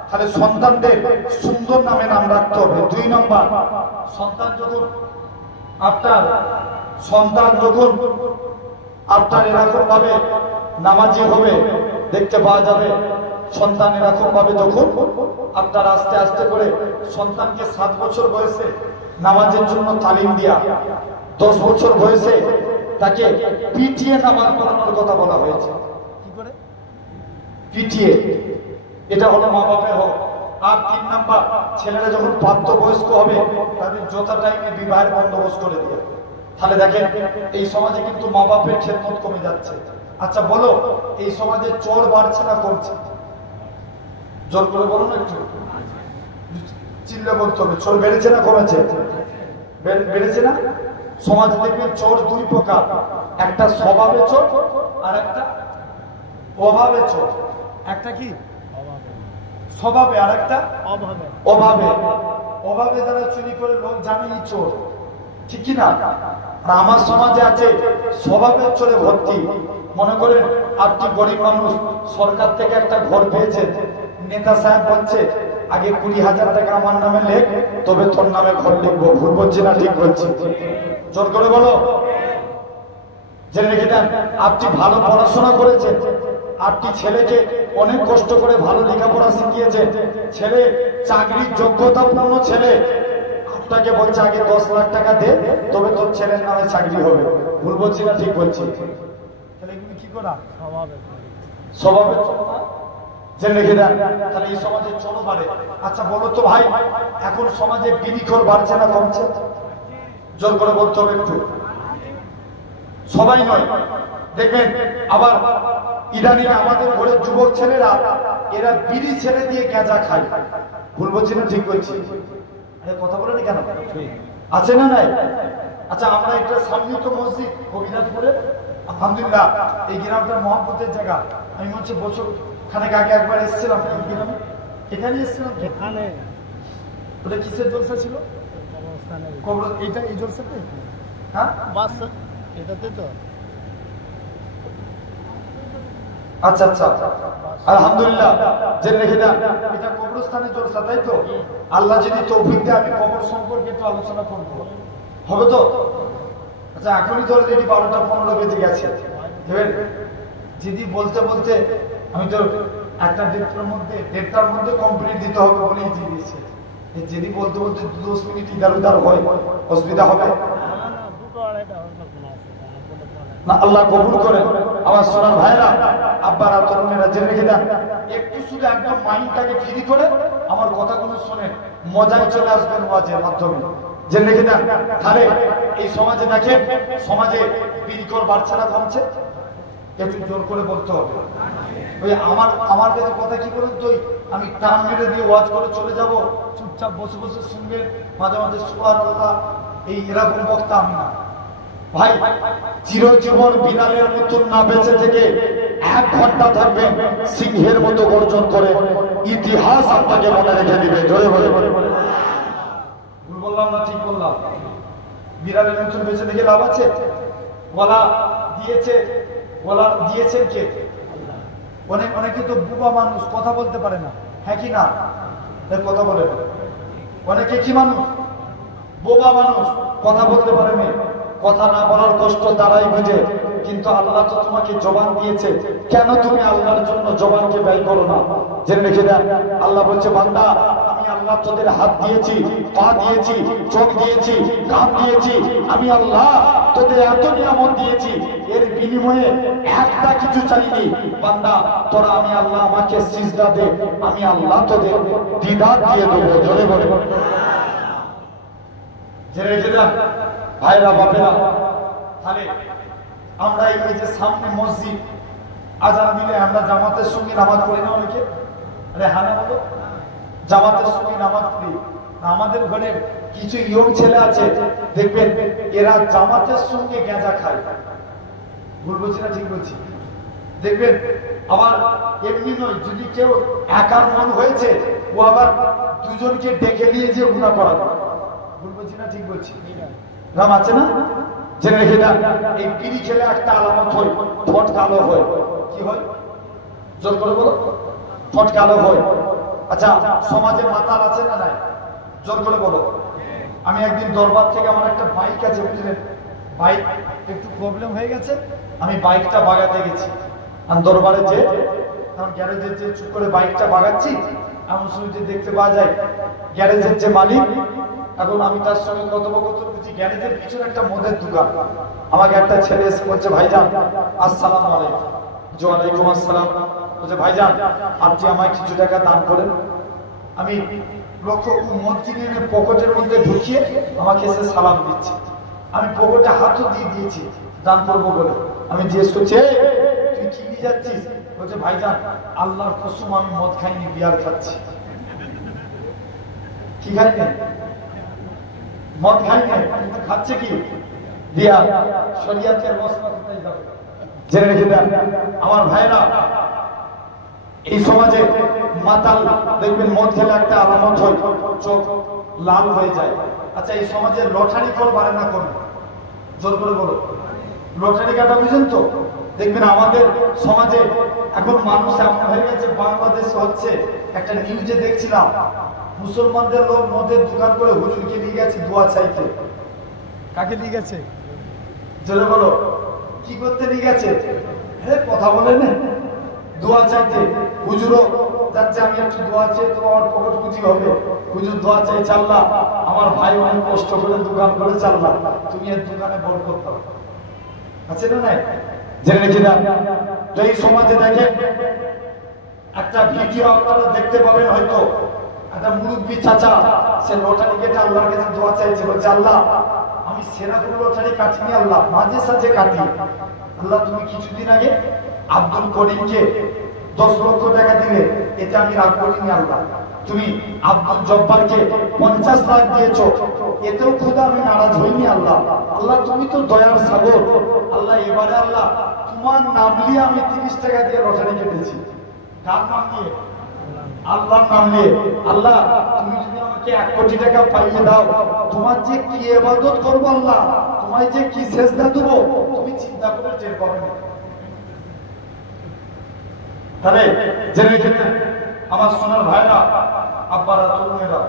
তাহলে সন্তানদের সুন্দর নামে নাম রাখতে হবে। 2 নম্বর, সন্তান যখন আপনার এরকম ভাবে নামাজি হবে, দেখতে পাওয়া যাবে সন্তান এরকম ভাবে যখন আপনার আস্তে আস্তে করে সন্তানকে 7 বছর বয়সে নামাজের জন্য তালিম দিয়া, 10 বছর বয়সে তাকে পিটিয়ে নামাজ পড়ানোর কথা বলা হয়েছে। কি করে পিটিয়ে? এটা হলো মা বাপের হক। আর 3 নাম্বার, ছেলেরা যখন প্রাপ্তবয়স্ক হবে তাদের যথা টাইমে বিবাহের বন্দোবস্ত করে দিয়ে। তাহলে দেখেন এই সমাজে কিন্তু মা বাপের খেদমত কমে যাচ্ছে। আচ্ছা বলো, এই সমাজে চোর বাড়ছে না কমছে? জোর করে বলো না, একটু চিল্লে বলতে হবে। চোর বেড়েছে না কমেছে? বেড়েছে না? সমাজে দেখবেন চোর 2 প্রকার, একটা স্বভাবে চোর আর একটা অভাবে চোর। একটা কি স্বভাবে আর একটা অভাবে। অভাবে যারা চুরি করে লোক জানেই চোর, ঠিক কি না? আর আমার সমাজে আছে স্বভাবের চোরে ভর্তি। মনে করেন আপনি গরিব মানুষ, সরকার থেকে একটা ঘর পেয়েছেন, নেতা সাহেব বলছে আগে 20,000 টাকা আমার নামে লেখ, তবে তোর নামে ঘর লিখবো। ভুল বলছি না ঠিক বলছি? জোর করে বলো। জেনে রেখে দেন, আপনি ভালো পড়াশোনা করেছেন, আপনি ছেলেকে অনেক কষ্ট করে ভালো লেখাপড়া শিখিয়েছেন, ছেলে চাকরির যোগ্যতাপূর্ণ ছেলে, আপনাকে বলছে আগে 10 লাখ টাকা দে, তবে তোর ছেলের নামে চাকরি হবে। ভুল বলছি না ঠিক বলছি? তাহলে এগুলো কি করা? স্বভাবে জেনে রেখে দেন। তাহলে এই সমাজে চোর বাড়ে। আচ্ছা বলো তো ভাই, এখন সমাজে বিড়িখোর বাড়ছে না কমছে? জোর করে বলতে হবে একটু। সবাই নয়, দেখবেন আবার ইদানিং আমাদের ঘরের যুবক ছেলেরা এরা বিড়ি ছেড়ে দিয়ে গাঁজা খায়। ভুল বলছি না ঠিক বলছি? কথা বলেনি কেন? আছে না নাই? আচ্ছা আমরা এটা সামনে তো মসজিদ কবিরাজপুরে, আলহামদুলিল্লাহ এই গ্রামটা মহব্বতের জায়গা। আমি মনে হচ্ছে বছর খানেক আগে একবার এসেছিলাম গ্রামে, এখানে এসেছিলাম। এখানে ওটা কিসের জলসা ছিল? এইটা এই জলসাতে? হ্যাঁ এটাতে তো। আচ্ছা আচ্ছা, আলহামদুলিল্লাহ জেনে রেখে দেন, এটা কবরস্থানে জলসা, তাই তো? আল্লাহ যদি তৌফিক দেয় আমি কবর সম্পর্কে একটু আলোচনা করবো, হবে তো? আচ্ছা এখনই তো অলরেডি 12টা 15 বেজে গেছে। যদি বলতে বলতে আমি তো একটা 1:30টার মধ্যে কমপ্লিট দিতে হবে বলেই দিয়েছে। যদি বলতে বলতে 2-10 মিনিট ইদার উদার হয় অসুবিধা হবে না? আল্লাহ কবুল করেন। আমার সোনার ভাইরা, আব্বারা, তরুণেরা জেনে রেখে দেন, একটু শুধু একদম মাইন্ডটাকে ফ্রি করে আমার কথাগুলো শুনে মজায় চলে আসবেন ওয়াজের মাধ্যমে। জেনে রেখে দেন। তাহলে এই সমাজে দেখেন, সমাজে বিড়িকর বাড়ছে না কমছে? একটু জোর করে বলতে হবে। ওই আমার কাছে কথা কি বলুন তো, আমি টান মেরে দিয়ে ওয়াজ করে চলে যাব, চুপচাপ বসে বসে শুনবেন, মাঝে মাঝে সুবহানাল্লাহ, এই এরকম বক্তা আমি না ভাই। চিরজীবন বিড়ালের মতন না বেঁচে থেকে 1 ঘন্টা থাকবেন, সিংহের মতো গর্জন করে ইতিহাস আপনাকে মনে রেখে দিবে। জোরে বলে ভুল বললাম না ঠিক বললাম? বিড়ালের মতন বেঁচে থেকে লাভ আছে? গলা দিয়েছেন কে? অনেকে তো বুবা মানুষ, কথা বলতে পারে না, হ্যাঁ কি না? কথা বলে না। অনেকে কি মানুষ? বোবা মানুষ, কথা বলতে পারে না। কথা না বলার কষ্ট তারাই বুঝে, কিন্তু আল্লাহ তো তোমাকে জবান দিয়েছে, কেন তুমি আল্লাহর জন্য জবানকে ব্যয় করো না? জেনে রেখে দেন, আল্লাহ বলছে বান্দা, আমি আল্লাহ তোদের হাত দিয়েছি, পা দিয়েছি, চোখ দিয়েছি, কান দিয়েছি, আমি আল্লাহ তোদের এত নিয়ামত দিয়েছি, এর বিনিময়ে একটা কিছু চাইনি। বান্দা তোরা আমি আল্লাহ আমাকে সিজদা দে, আমি আল্লাহ তোদের দিদার দিয়ে দেবো। জোরে বলে জেনে রেখে দেন ভাইরা বাপেরা। তাহলে আমরা এই যে সামনে মসজিদ, আজান দিলে আমরা জামাতের সঙ্গে নামাজ পড়ি না অনেকে? আরে হ্যাঁ বলো, জামাতের সঙ্গে নামাজ পড়ি। আমাদের ঘরে কিছু ইয়ং ছেলে আছে, দেখবেন এরা জামাতের সঙ্গে গেঁজা খায়। ভুল বলছি না ঠিক বলছি? দেখবেন আবার এমনি নয়, যদি কেউ একার মন হয়েছে, ও আবার দুজনকে ডেকে নিয়ে যে গুনাহ করাবে। ভুল বলছি না ঠিক বলছি? নাম আছে না? জেনে রেখে দেন, এই বিড়ি খেলে একটা আলামত হয়, ঠোঁট কালো হয়। কি হয়? জোর করে বলো। ঠোঁট কালো হয়। আচ্ছা, সমাজে মাতাল আছে না নাই? জোর করে বলো। আমি একদিন দরবার থেকে, আমার একটা বাইক আছে বুঝলেন, বাইক একটু প্রবলেম হয়ে গেছে, আমি বাইকটা বাগাতে গেছি। আর দরবারে যে এখন গ্যারেজের যে চুপ করে বাইকটা বাগাচ্ছি, এমন সময় যে দেখতে পাওয়া যায় গ্যারেজের যে মালিক, এখন আমি তার সঙ্গে কথোপকথন করছি, গ্যারেজের পিছনে একটা মদের দোকান। আমাকে একটা ছেলে এসে বলছে, ভাইজান আসসালামু আলাইকুম। ওয়ালাইকুম আসসালাম। বলছে ভাইজান আপনি আমায় কিছু টাকা দান করেন। আমি লক্ষ্য মদ কিনে এনে পকেটের মধ্যে ঢুকিয়ে আমাকে এসে সালাম দিচ্ছে। আমি পকেটে হাতও দিয়ে দিয়েছি দান করবো বলে। আমি জিজ্ঞেস করছি, তুই কি নিয়ে যাচ্ছিস? বলছে ভাইজান আল্লাহর কসম আমি মদ খাইনি, বিয়ার খাচ্ছি। কি খাইনি? মদ খাইনি, কিন্তু খাচ্ছে কি? বিয়ার। শরিয়াতের মশলা কোথায় যাবে? জেনে রেখে দেন আমার ভাইরা, এই সমাজে মাতাল দেখবেন মদ খেলে একটা আলামত হয়, চোখ লাল হয়ে যায়। আচ্ছা, এই সমাজে লটারি কল বাড়ে না কোন? জোর করে বলো। লটারি কাটা বুঝেন তো? দেখবেন আমাদের সমাজে এখন মানুষ এমন হয়ে গেছে, বাংলাদেশ হচ্ছে একটা নিউজে দেখছিলাম, মুসলমানদের লোক মদের দোকান করে হুজুরকে নিয়ে গেছে দোয়া চাইতে। কাকে নিয়ে গেছে? জোরে বলো। কি করতে নিয়ে গেছে? কথা বলে না, দোয়া চাইতে। হুজুরও যাচ্ছে, আমি একটু দোয়া চাই, তো আমার পকেট পুঁজি হবে। হুজুর দোয়া চাই, চাল্লা আমার ভাই অনেক কষ্ট করে দোকান করে, চাল্লা তুমি এর দোকানে বরকত দাও। আছে না নাই? জেনে রেখে দেন, এই সমাজে দেখেন একটা ভিডিও আপনারা দেখতে পাবেন, হয়তো একটা মুরব্বী চাচা, সে লটারি কেটে আল্লাহর কাছে দোয়া চাইছে, বলছে আল্লাহ আমি সেরকম লটারি কাটিনি, আল্লাহ মাঝে সাঝে কাটি। আল্লাহ তুমি কিছুদিন আগে আব্দুল করিমকে 10 লক্ষ টাকা দিলে, এটা আমি রাগ করিনি। আল্লাহ তুমি আব্দুল জব্বারকে 50 লাখ দিয়েছ, এতেও খোদা আমি নারাজ হইনি। আল্লাহ আল্লাহ তুমি তো দয়ার সাগর। আল্লাহ এবারে আল্লাহ তোমার নাম নিয়ে আমি 30 টাকা দিয়ে লটারি কেটেছি। কার নাম নিয়ে? আল্লাহর নাম নিয়ে। আল্লাহ তুমি যদি আমাকে 1 কোটি টাকা পাইয়ে দাও, তোমার যে কি ইবাদত করবো, আল্লাহ তোমায় যে কি সেজদা দেব, তুমি চিন্তা করে টের পাবে না। তাহলে জেনে রেখে আমার সোনার ভাইরা, আব্বারা, তরুণেরা,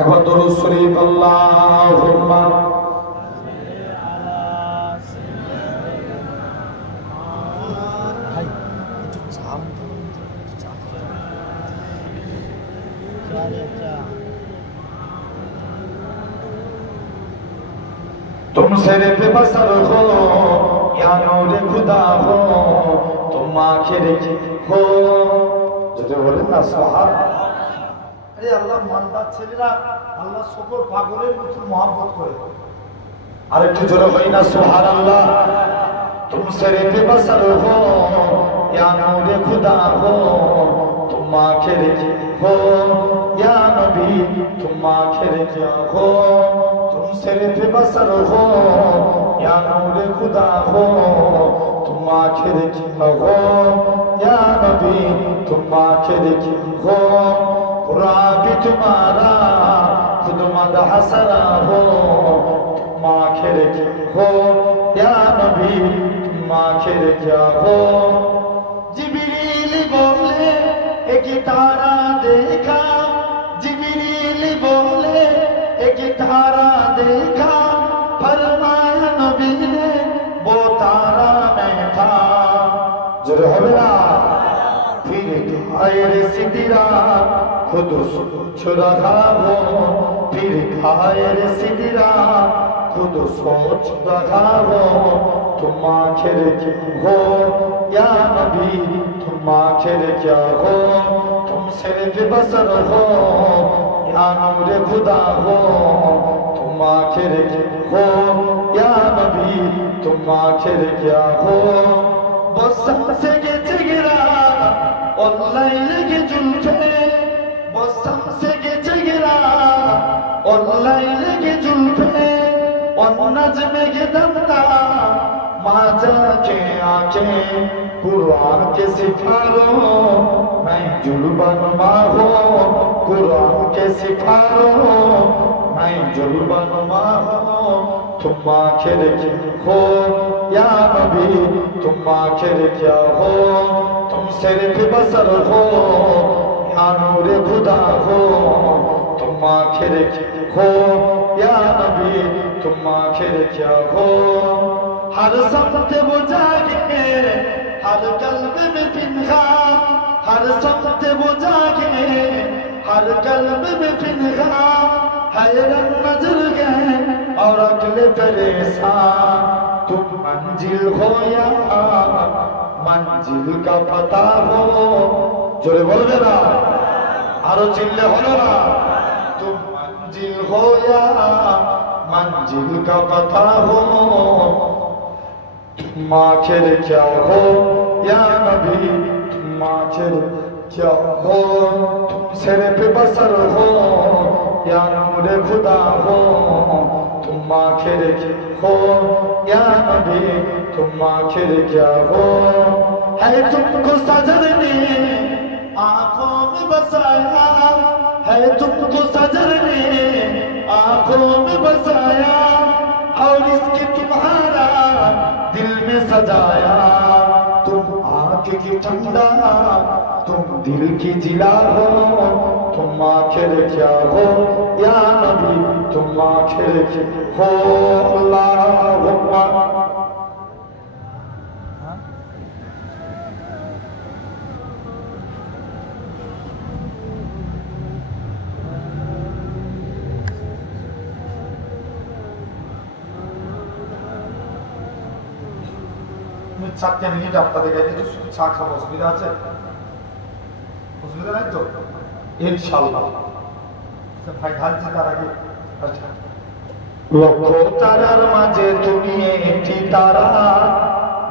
একবার দরুদ শরীফ আল্লাহুম্মা Gracias. तुमसे रेते बसर हो या नूरे खुदा हो तुम आंखें देखी हो जो बोले ना सुभान अरे अल्लाह मानदार ছেলেরা আল্লাহ সকল পাগলের মতো मोहब्बत করে আর একটু জোরে হয় না সুবহানাল্লাহ तुमसे रेते बसर हो या नूरे खुदा हो तुम आंखें देखी हो या नबी तुम आंखें देखी हो तुमसे रेते बसर हो या नूरे खुदा हो तुम आंखें देखी हो या नबी तुम आंखें देखी हो कुरान भी तुम्हारा खुद मदह सरा हो तुम आंखें देखी हो या नबी तुम आंखें देखी हो जिब्रील बोले एक तारा देखा जिब्रील बोले एक तारा देखा फरमाया नबी ने वो तारा मैं था जो होगा फिर खाए सिदरा खुद सोच रहा हो फिर खाए सिदरा खुद सोच रहा हो तुम आखिर क्या हो या नबी तुम आखिर क्या हो तुम सिर्फ बसर हो या नूरे खुदा हो तुम आखिर क्या हो या नबी तुम आखिर क्या हो बसम से गेचे गिरा और लाइले के जुल्फे बसम से गेचे गिरा और लाइले के जुल्फे और नज़्म के दमदा माजा के आंखें कुरान के सिखारो मैं जुल्बन माहो कुरान के सिखारो मैं जुल्बन माहो तुम आखिर क्या हो या नबी तुम आखिर क्या हो तुम सिर्फ बसर हो या नूरे खुदा हो तुम आखिर क्या हो या नबी तुम आखिर क्या हो हर समत वो जागे हर कल्ब में पिन्हा हर समत वो जागे हर कल्ब में पिन्हा हैरत नजर गए और अगले परेशान तुम मंजिल हो या मंजिल का पता हो जोरे बोलबे ना आरो चिल्ले हलो ना तुम मंजिल हो या मंजिल का पता हो तुम आखिर क्या हो या नबी तुम आखिर क्या हो तुम सिर्फ बसर हो या नूरे खुदा हो तुम आखिर क्या हो या नबी तुम आखिर क्या हो है तुमको सजदने आंखों में बसाया है तुमको सजदने आंखों में बसाया और इसके तुम्हारा दिल में सजाया तुम आंख की ठंडा तुम दिल की जिला हो तुम आखिर क्या हो या नबी तुम आखिर क्या हो अल्लाहुम्मा চারটে মিনিট আপনাদের কাছে শুধু চা খাবো অসুবিধা আছে অসুবিধা নাই তো ইনশাআল্লাহ ভাই ঢালছি তার আগে আচ্ছা লক্ষ তারার মাঝে তুমি একটি তারা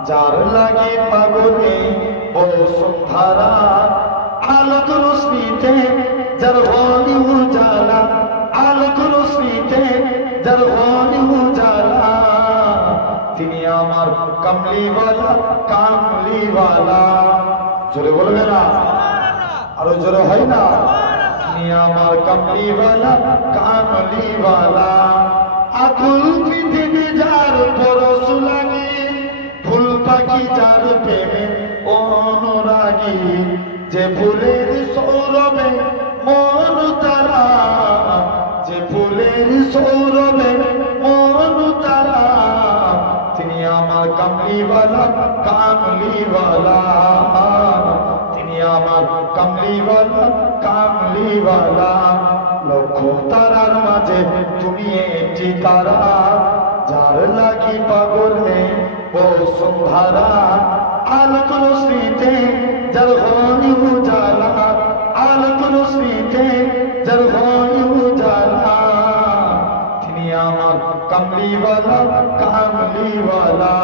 যার লাগে পাগলে বড় সন্ধারা আলোক রশ্মিতে যার হয় উজালা আলোক রশ্মিতে যার হয় উজালা তিনি আমার কামলিওয়ালা কামলিওয়ালা জোরে বলবে না আরো জোরে হয় না তিনি আমার কামলিওয়ালা কামলিওয়ালা আকুল পৃথিবী যার পরশ লাগে ফুল পাখি যার প্রেমে অনুরাগী যে ফুলের সৌরভে মন তারা যে ফুলের সৌরভে মন তারা তিনি আমার কামলিওয়ালা কামলিওয়ালা তিনি আমার কামলিওয়ালা কামলিওয়ালা লক্ষ তারার মাঝে তুমি একটি তারা যার লাগি পাগল হে ও সন্ধারা আলোক রশ্মিতে যার হয় উজালা আলোক রশ্মিতে যার হয় উজালা তিনি আমার কামলিওয়ালা কামলিওয়ালা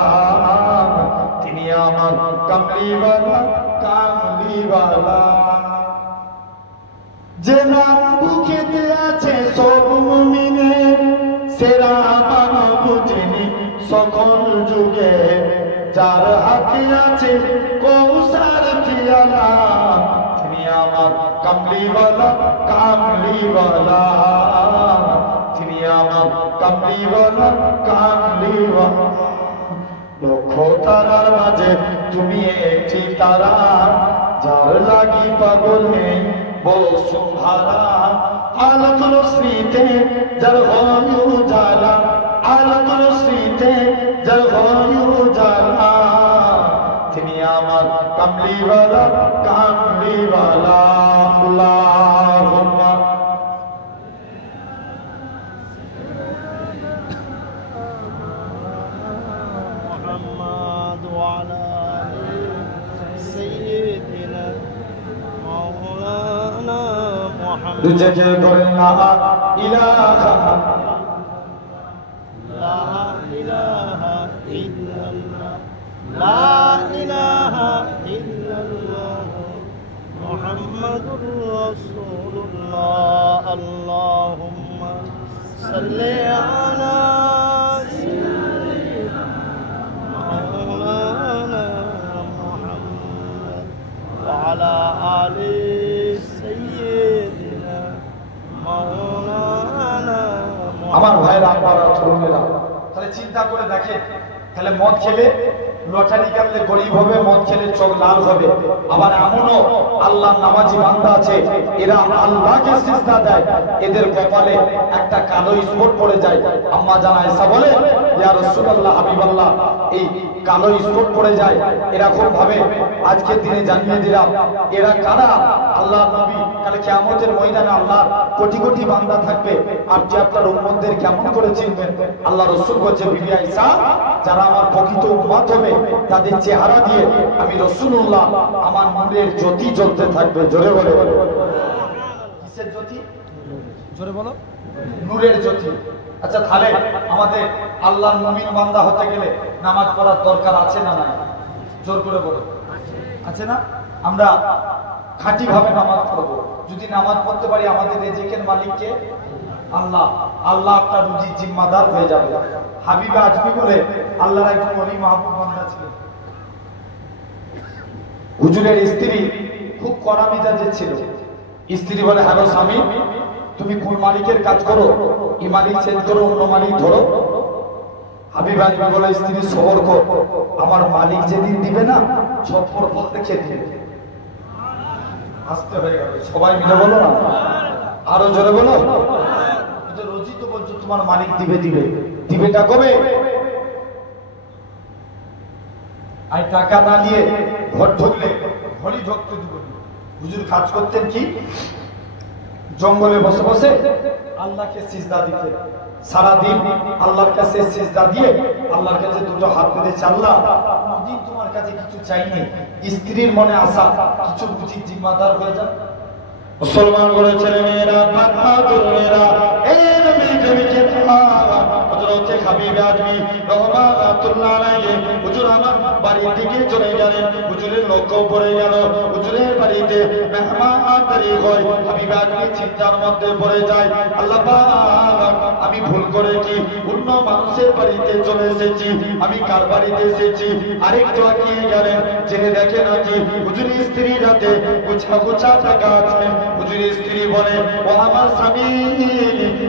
তিনি আমার কামলিওয়ালা কামলিওয়ালা যে নাম বুকেতে আছে সব মুমিনের সেরা মানব যিনি সকল যুগে যার হাতে আছে কৌসার পিয়ালা তিনি আমার কামলিওয়ালা কামলিওয়ালা তিনি আমার কামলিওয়ালা কামলিওয়ালা লক্ষ তারার মাঝে তুমি একটি তারা যার লাগি পাগল নেই বসুন্ধরা আলোক রশ্মিতে যার হয় উজালা আলোক রশ্মিতে যার হয় উজালা তিনি আমার কামলিওয়ালা কামলিওয়ালা আল্লাহুম্মা দুজকে করেন লা ইলাহা লা ইলাহা ইল্লাল্লাহ লা ইলাহা ইল্লাল্লাহ মুহাম্মাদুর রাসূলুল্লাহ আল্লাহুম্মা সাল্লি আলা সাইয়্যিদিনা মাওলানা মুহাম্মদ ওয়া আলা আলি আমার ভাইরা আপনারা তরুণেরা তাহলে চিন্তা করে দেখেন তাহলে মদ খেলে লটারি কাটলে গরিব হবে মদ খেলে চোখ লাল হবে আবার এমনও আল্লাহর নামাজি বান্দা আছে এরা আল্লাহকে সিজদা দেয় এদের কপালে একটা কালো স্পট পড়ে যায় আম্মা জান আয়েশা বলে ইয়া রাসূলুল্লাহ হাবিবাল্লাহ এই কালো স্পট পড়ে যায় এরকম ভাবে আজকের দিনে জানিয়ে দিলাম এরা কারা আল্লাহর নবী কাল কিয়ামতের ময়দানে আল্লাহর কোটি কোটি বান্দা থাকবে আপনি আপনার উম্মতদের কেমন করে চিনবেন আল্লাহ রাসূল বলেছে বিবি আয়েশা যারা আমার প্রকৃত উম্মত হবে তাদের চেহারা দিয়ে আমি রাসূলুল্লাহ আমার নূরের জ্যোতি জ্বলতে থাকবে জোরে বলে কিসের জ্যোতি জোরে বলো নূরের জ্যোতি আচ্ছা তাহলে আমাদের আল্লাহর মুমিন বান্দা হতে গেলে নামাজ পড়ার দরকার আছে না নাই জোর করে বলো আছে না আমরা খাঁটি ভাবে নামাজ পড়বো যদি নামাজ পড়তে পারি আমাদের রিজিকের মালিককে আল্লাহ আল্লাহ আপনার রুজির জিম্মাদার হয়ে যাবে হাবিবে আজমি বলে আল্লাহর একজন ওলি মাহবুব বান্দা ছিলেন হুজুরের স্ত্রী খুব কড়া মেজাজের ছিল স্ত্রী বলে হ্যালো স্বামী তুমি কোন মালিকের কাজ করো এই মালিক চেঞ্জ করো অন্য মালিক ধরো হাবিব আজমি বলে স্ত্রী সবর কর আমার মালিক যেদিন দিবে না চপ্পর ভাত খেয়ে দিবে আসতে হয়ে গেল সবাই মিলে বলো না আরো জোরে বলো রোজই তো বলছো তোমার মালিক দিবে দিবে দিবেটা কবে আর টাকা না নিয়ে ঘর ঢুকলে ঘরই ঢুকতে দিব হুজুর কাজ করতেন কি জঙ্গলে বসে বসে আল্লাহকে সিজদা দিতে সারাদিন আল্লাহর কাছে সিজদা দিয়ে আল্লাহর কাছে দুটো হাত পেতে আল্লাহ কোনদিন তোমার কাছে কিছু চাইনি স্ত্রীর মনে আশা কিছু বুঝি জিম্মাদার হয়ে যাবে মুসলমান করে ছেলে মেয়েরা বাহাদুর মেয়েরা এই নবী প্রেমিকের হযরতে হাবিব আজমি রহমাতুল্লাহ আলাইহি হুজুর আমার বাড়ি থেকে চলে গেলেন হুজুরের লক্ষ্য পড়ে গেল হুজুরের বাড়িতে মেহমানদারি হয় হাবিব আজমি চিন্তার মধ্যে পড়ে যায় আল্লাহ পাক আমি ভুল করেছি অন্য মানুষের বাড়িতে চলে এসেছি আমি কার বাড়িতে এসেছি আরেকটু আগিয়ে গেলেন জেনে দেখে নাকি হুজুরের স্ত্রী রাতে গুছা গুছা টাকা আছে হুজুরের স্ত্রী বলে ও আমার স্বামী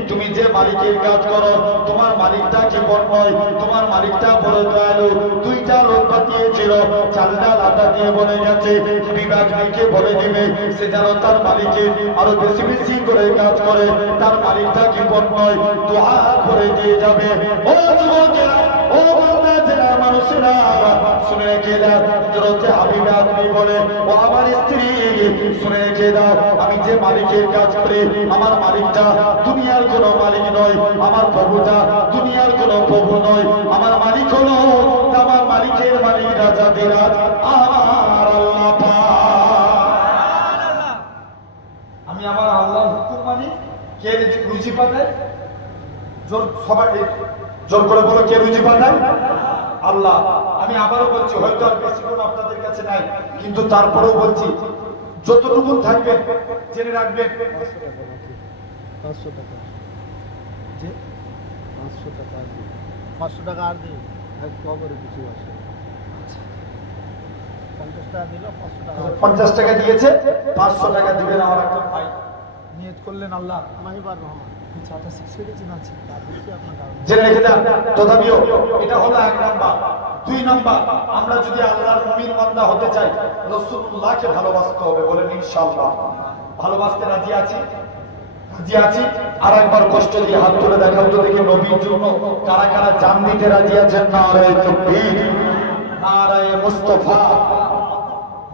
তুমি যে মালিকের কাজ করো তোমার মালিকটা কেমন নয় তোমার মালিকটা বড় দয়ালু দুইটা লোক পাঠিয়েছিল চাল ডাল আটা দিয়ে বলে গেছে বিবাহকে বলে দিবে সে যেন তার মালিকের আরো বেশি বেশি করে কাজ করে তার মালিকটা কেমন নয় দোয়া করে দিয়ে যাবে ও যুবকেরা ও বান্দা যারা মানুষেরা শুনে গেলেন হযরতে হাবিব আজমি বলে, ও আমার স্ত্রী শুনে রেখে দাও, আমি যে মালিকের কাজ করে আমার মালিকটা দুনিয়ার কোনো মালিক নয়, আমার প্রভুটা দুনিয়ার কোনো প্রভু নয়, আমার মালিক হলো আমার মালিকের মালিক রাজা বিরাজ আমার আল্লাহ পাক। আমি আমার আল্লাহর হুকুম মানি। কে রুজি পাঠায়? জোর সবাই জোর করে বলো, কে রুজি পাঠায়? আল্লাহ। আমি আবারও বলছি, হয়তো আর বেশিক্ষণ আপনাদের কাছে নাই, কিন্তু তারপরেও বলছি, যতটুকু থাকবে জেনে রাখবেন। 500 টাকা, 500 টাকা আর দিই, কবরে কিছু আছে। 50 টাকা দিল, 500 টাকা 50 টাকা দিয়েছে, 500 টাকা দিবেন আমার একটা ভাই। নিয়ত করলেন আল্লাহ মাহিবার রহমান চাটা 6 হয়ে গেছে না আছে তা দিচ্ছি আপনার কারণে। জেনে রেখে দেন। তথাপিও এটা হলো 1 নাম্বার। 2 নাম্বার, আমরা যদি আল্লাহর মুমিন বান্দা হতে চাই, রাসূলুল্লাহকে ভালোবাসতে হবে। বলেন ইনশাআল্লাহ। ভালোবাসতে রাজি আছি? রাজি আছি। আর একবার কষ্ট দিয়ে হাত তুলে দেখাও তো দেখি, নবীর জন্য কারা কারা জান দিতে রাজি আছেন? নারায়ে তাকবীর, নারায়ে মুস্তাফা,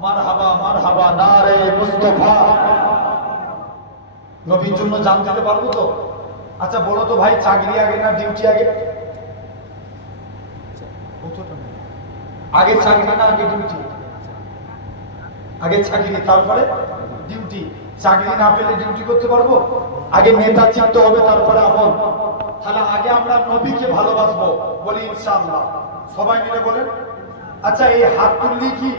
মারহাবা মারহাবা, নারায়ে মুস্তাফা। নবীর জন্য জান দিতে পারবো তো? আচ্ছা বলো তো ভাই, চাকরি আগে না ডিউটি আগে? আগে চাকরি না আগে ডিউটি? আগে চাকরি, তারপরে ডিউটি। চাকরি না পেলে ডিউটি করতে পারবো? আগে নেতা চিনতে হবে, তারপরে আমল। তাহলে আগে আমরা নবীকে ভালোবাসবো। বলি ইনশাআল্লাহ। সবাই মিলে বলেন। আচ্ছা, এই হাত তুললি কি,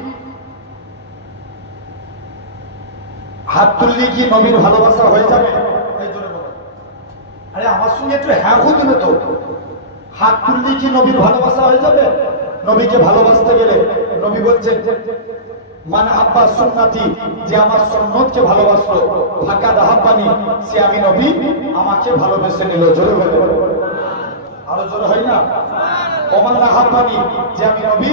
হাত তুললি কি নবীর ভালোবাসা হয়ে যাবে? এই জন্য বলো। আরে আমার সঙ্গে একটু হ্যাঁ হতে তো। হাত তুললি কি নবীর ভালোবাসা হয়ে যাবে? নবীকে ভালোবাসতে গেলে নবী বলছেন, মান আব্বা সুন্নতি, যে আমার সুন্নতকে ভালোবাসলো, ফাঁকা দাহাব্বানি, সে আমি নবী আমাকে ভালোবেসে নিল। জোরে বলে, আরো জোরে হয় না? ওমান আহাব্বানি, যে আমি নবী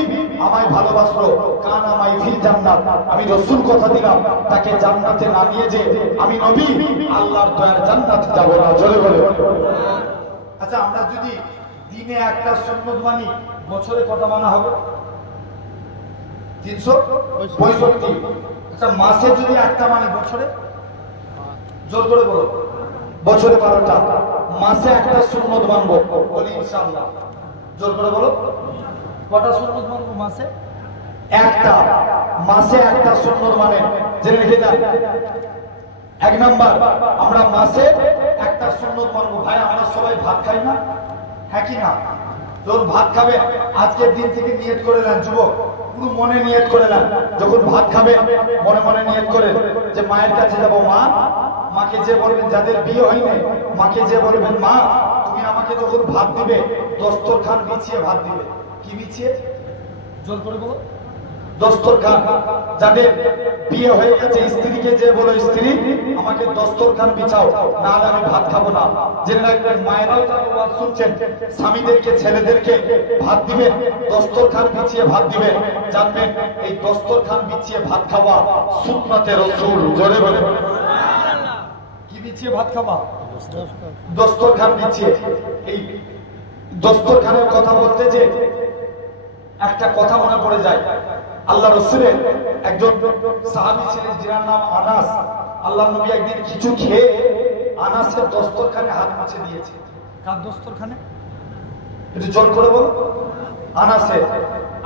আমায় ভালোবাসলো, কান আমায় ফিল জান্নাত, আমি রাসূল কথা দিলাম তাকে জান্নাতে না নিয়ে যে আমি নবী আল্লাহর দয়ার জান্নাতে যাব না। জোরে বলে। আচ্ছা, আমরা যদি দিনে একটা সুন্নত মানি, বছরে কত মানা হবে? 365। আচ্ছা, মাসে যদি একটা মানি, বছরে? জোর করে বলো। বছরে 12টা। মাসে একটা সুন্নত মানবো। বলি ইনশাআল্লাহ। জোর করে বলো। কটা সুন্নত মানবো মাসে? একটা। মাসে একটা সুন্নত মানে জেনে রেখে যান। 1 নাম্বার, আমরা মাসে একটা সুন্নত মানবো। ভাই, আমরা সবাই ভাত খাই না? হ্যাঁ কি না? যখন ভাত খাবে আজকের দিন থেকে নিয়ত করে নেন, যুবক পুরো মনে নিয়ত করে নেন। যখন ভাত খাবে মনে মনে নিয়ত করে যে মায়ের কাছে যাবো। মাকে যে বলবেন, যাদের বিয়ে হয়নি, মাকে যে বলবেন, মা তুমি আমাকে যখন ভাত দিবে, দস্তরখান বিছিয়ে ভাত দিবে। কি বিছিয়ে? জোর করে বলো। দস্তরখান। যাদের বিয়ে হয়ে গেছে, স্ত্রীকে যে বলো, স্ত্রী আমাকে দস্তরখান বিছাও, না হলে আমি ভাত খাবো না। জেনে রাখবেন, মায়েরাও যারা ওয়াজ শুনছেন, স্বামীদেরকে ছেলেদেরকে ভাত দিবেন, দস্তরখান বিছিয়ে ভাত দিবেন। জানবেন এই দস্তরখান বিছিয়ে ভাত খাওয়া সুন্নতে রাসূল। জোরে বলে। কি বিছিয়ে ভাত খাওয়া? দস্তরখান বিছিয়ে। এই দস্তরখানের কথা বলতে যে একটা কথা মনে পড়ে যায়। আল্লাহ রাসূলের একজন সাহাবী ছিলেন, যার নাম আনাস। আল্লাহ নবী একদিন কিছু খেয়ে আনাসের দস্তরখানে হাত মুছে দিয়েছে। কার দস্তরখানে? একটু জোর করে বল।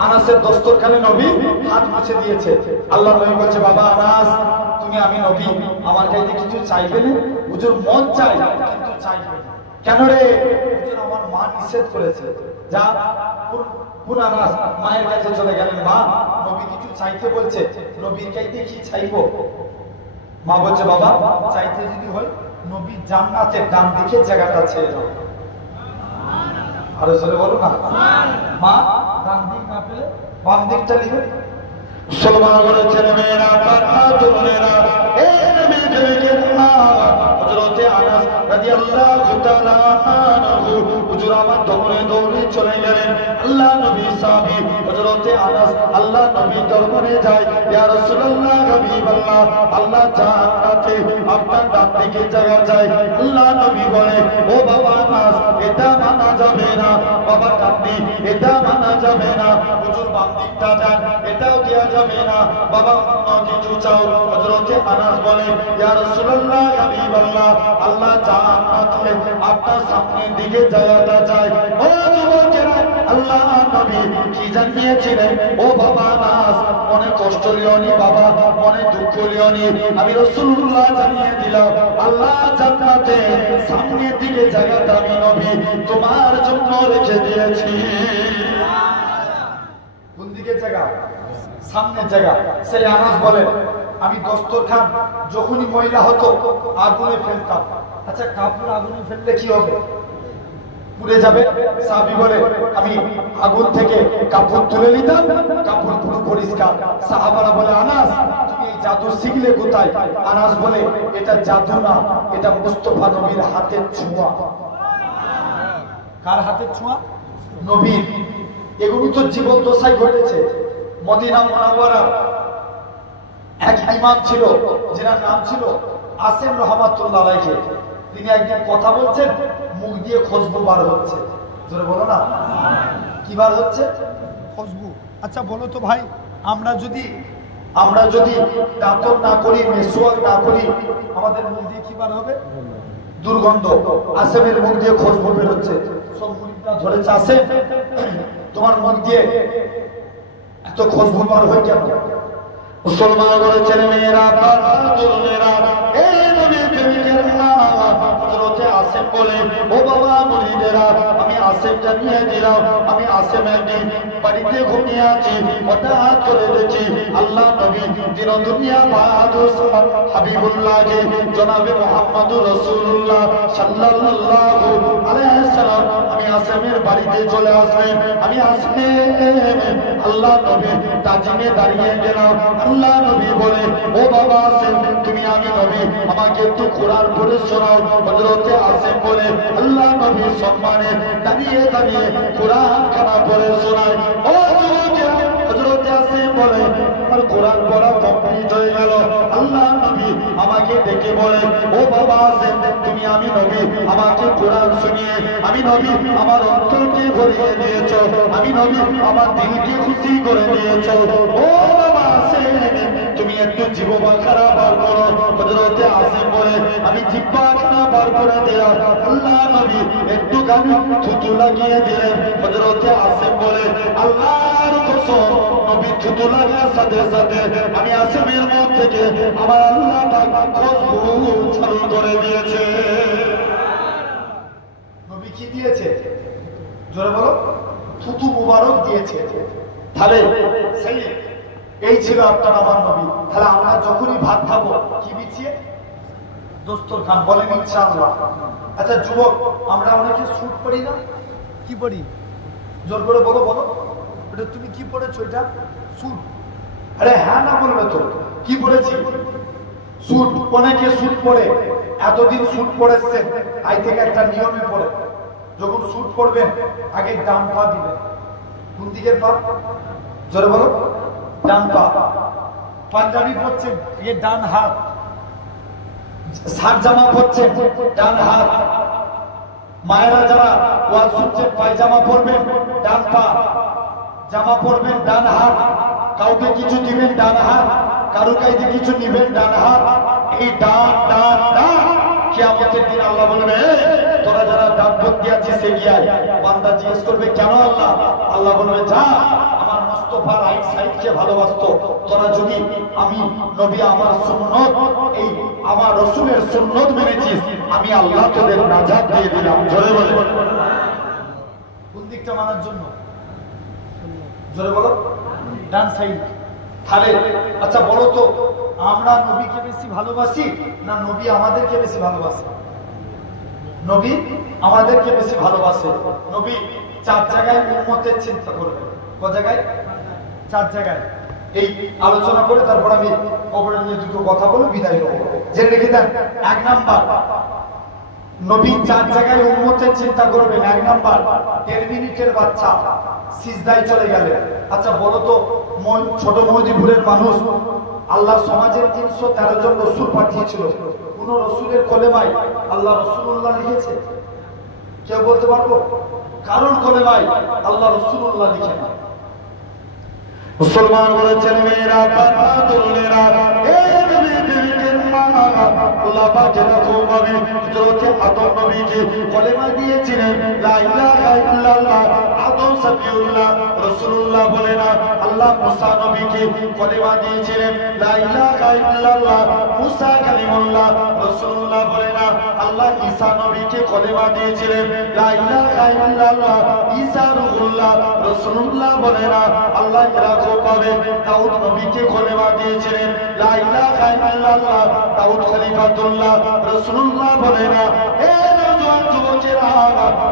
আনাসের দস্তরখানে নবী হাত মুছে দিয়েছে। আল্লাহ নবী বলছে, বাবা আনাস, তুমি আমি নবী, আমার কাছে কিছু চাইবে না? হুজুর, মন চাই কিন্তু চাইবে না। কেন রে? হুজুর, আমার মা নিষেধ করেছে। যা। আনাস মায়ের কাছে চলে গেলেন। মা, নবী কিছু চাইতে বলছে, নবীর চাইতে কি চাইবো? মা বলছে, বাবা চাইতে যদি হয় নবী জান্নাতের ডান দিকে জায়গাটা ছেড়ে দাও। আরো জোরে বলো না। মা ডান দিক না পেলে বাম দিকটা নিবে। মুসলমান বলে, ছেলে মেয়েরা, বোনেরা, এই নবীর জমিকে হযরতে আনাস রাদিয়াল্লাহু তাআলা আনহু হুজুর আমার দৌড়ে চলে গেলেন। আল্লাহ নবী সাহাবী হযরতে আনাস আল্লাহ নবীর দরবারে যায়। ইয়া রাসূলুল্লাহ, হাবিবাল্লাহ, আল্লাহ জান্নাতে আপনার ডান দিকে জায়গা চাই। আল্লাহ নবী বলে, ও বাবা আনাস, এটা মানা যাবে না। বাবা ডান দিক, এটা মানা যাবে না। হুজুর বাম দিকটা যান, এটাও দেয়া যাবে না, বাবা অন্য কিছু চাও। হযরতে আনাস বলে, ইয়া রাসূলুল্লাহ, ইয়া হাবিবাল্লাহ, আল্লাহ জান্নাতে আপনার সামনের দিকে যাওয়াটা চায়। ও যুবকেরা, আল্লাহ নবী কি জানিয়েছিলেন? ও বাবা আনাস, মনে কষ্ট লিওনি বাবা, মনে দুঃখ লিওনি, আমি রাসূলুল্লাহ জানিয়ে দিলাম, আল্লাহ জান্নাতে সামনের দিকে জায়গাটা আমি নবী তোমার জন্য রেখে দিয়েছি। কোন দিকে জায়গা? সামনের জায়গা। সেই আনাস বলেন, আমি দস্তরখান যখনই ময়লা হতো আগুনে ফেলতাম। আচ্ছা, কাপড় আগুনে ফেললে কি হবে? পুড়ে যাবে। সাহাবী বলে, আমি আগুন থেকে কাপড় তুলে নিতাম, কাপড় পুরো পরিষ্কার। সাহাবারা বলে, আনাস তুমি এই জাদু শিখলে কোথায়? আনাস বলে, এটা জাদু না, এটা মুস্তাফা নবীর হাতের ছোঁয়া। কার হাতের ছোঁয়া? নবীর। এগুলো তো জীবন দশায় ঘটেছে। মদিনা মুনাওয়ারার এক ইমাম ছিল, যার নাম ছিল আসেম রহমাতুল্লাহ আলাইহি। তিনি একদিন কথা বলছেন, মুখ দিয়ে খুশবু বার হচ্ছে। জোরে বলো না, কি বার হচ্ছে? খুশবু। আচ্ছা বলো তো ভাই, আমরা যদি দাঁতন না করি, মেসওয়াক না করি, আমাদের মুখ দিয়ে কি বার হবে? দুর্গন্ধ। আসেমের মুখ দিয়ে খুশবু বের হচ্ছে। সব মুখটা ধরেছে, আসেম তোমার মুখ দিয়ে এত খুশবু বার হয় কেন? মুসলমান বলেছেন, মেয়েরা, তরুণেরা, এই নবীর প্রেমিকেরা, হযরতে আসেম বলে, ও বাবা মুরিদেরা, আমি আসেম জানিয়ে দিলাম, আমি আসেম একদিন বাড়িতে ঘুমিয়ে আছি, হঠাৎ করে দেখি আল্লাহ নবী দিন দুনিয়া বাহাদুর হাবিবুল্লাহকে জনাবে মুহাম্মদুর রাসূলুল্লাহ সাল্লাল্লাহু আলাইহি সাল্লাম, আমি আসেমের বাড়িতে চলে আসলেন। আমি আসেম আল্লাহ নবী তাজিমে দাঁড়িয়ে গেলাম। আল্লাহ নবী বলে, ও বাবা আসেম, তুমি আমি নবী, আমাকে একটু কোরআন পড়ে শোনাও। হযরতে আসেম বলে, আল্লাহ নবী সম্মানে দাঁড়িয়ে দাঁড়িয়ে কোরআন খানা পড়ে শোনায়। ও যুবকেরা, হযরতে আসেম বলে, আমার কোরআন পড়া কমপ্লিট হয়ে গেল। আল্লাহ নবী আমাকে ডেকে বলে, ও বাবা আসেম, তুমি আমি নবী, আমাকে কোরআন শুনিয়ে আমি নবী আমার অন্তরকে ভরিয়ে দিয়েছ, আমি নবী আমার দিলকে খুশি করে দিয়েছ। ও বাবা আসেম, তুমি একটু জিহ্বা খানা বার করো। হযরতে আসেম বলে, আমি জিহ্বা খানা বার করে দিলাম। আল্লাহ নবী একটু গানি থুতু লাগিয়ে দিলেন। হযরতে আসেম বলে, আল্লাহর কসম, নবী থুতু লাগার সাথে সাথে আমি আসেমের মুখ থেকে আমার আল্লাহ পাক খুশবু চালু করে দিয়েছে। নবী কি দিয়েছে? জোরে বলো। থুতু মুবারক দিয়েছে। তাহলে সেই এই ছিল আপনার আমার নবী। তাহলে আমরা যখনই ভাত খাবো কি বিছিয়ে? দস্তরখান। বলেন ইনশাআল্লাহ। আচ্ছা যুবক, আমরা অনেকে স্যুট পরি না? কি পরি? জোর করে বলো বলো, এটা তুমি কি পরেছো? এটা স্যুট। আরে হ্যাঁ না বলবে তো, কি পরেছি? স্যুট। অনেকে স্যুট পরে, এতদিন স্যুট পরেছেন, আজ থেকে একটা নিয়মে পড়ে, যখন স্যুট পরবেন আগে ডান পা দিবেন। কোন দিকের পা? জোরে বলো। ডান পা। পাঞ্জাবি পরছেন, আগে ডান হাত। শার্ট জামা পরছেন, ডান হাত। মায়েরা যারা ওয়াজ শুনছেন, পায়জামা পরবেন, ডান পা। জামা পরবেন, ডান হাত। কাউকে কিছু দিবেন, ডান হাত। কারো কাছে কিছু নিবেন, ডান হাত। এই ডান ডান ডান। কিয়ামতের দিন আল্লাহ বলবে, তোরা যারা ডান ভক্তি আছিস এগিয়ে আয়। বান্দা জিজ্ঞেস করবে, কেন আল্লাহ? আল্লাহ বলবে, যা, আমার মুস্তাফা রাইট সাইডকে ভালোবাসতো, তোরা যদি আমি নবী আমার সুন্নত, এই আমার রাসূলের সুন্নত মেনেছিস, আমি আল্লাহ তোদের নাজাত দিয়ে দিলাম। জোরে বলে। কোন দিকটা মানার জন্য? জোরে বলো। ডান সাইড। তাহলে আচ্ছা বলো তো, আমরা নবীকে বেশি ভালোবাসি না নবী আমাদেরকে বেশি ভালোবাসে? নবী আমাদেরকে বেশি ভালোবাসে। নবী 4 জায়গায় উম্মতের চিন্তা করবে। ক জায়গায়? 4 জায়গায়। এই আলোচনা করে তারপর আমি কবরে নিয়ে দুটো কথা বলে বিদায় হব। জেনে রেখে দেন, 1 নাম্বার, নবী 4 জায়গায় উম্মতের চিন্তা করবেন। 1 নাম্বার, 1.5 মিনিটের বাচ্চা সিজদায় চলে গেলে। আচ্ছা বলো তো, ছোট মহদিপুরের মানুষ আল্লাহ সমাজের 313 জন রসুল পাঠিয়েছিল, কোন রসুলের কলেমায় আল্লাহ রাসূলুল্লাহ লিখেছে? কেউ বলতে পারবো? কারণ কলেমায় আল্লাহ রাসূলুল্লাহ লিখে না। মুসলমান বলেছেন মেয়েরা বাহাদুরেরা এই নবীদের আল্লাহ পাক এরকম ভাবে হযরত আদম নবীকে কলেমা দিয়েছিলেন লা ইলাহা ইল্লাল্লাহ। আদম সাফিউল্লাহ রাসূলুল্লাহ বলে না আল্লাহ মুসা নবীকে কলেমা দিয়েছিলেন লা ইলাহা ইল্লাল্লাহ। মুসা কালিমুল্লাহ রাসূলুল্লাহ বলে না আল্লাহ ঈসা নবীকে কলেমা দিয়েছিলেন লা ইলাহা ইল্লাল্লাহ। ঈসা রূহুল্লাহ রাসূলুল্লাহ বলে না আল্লাহ এরকম ভাবে দাউদ নবীকে কলেমা দিয়েছিলেন লা ইলাহা ইল্লাল্লাহ। দাউদ খলিফাতুল্লাহ রাসূলুল্লাহ বলে না হে নওজোয়ান যুবকেরা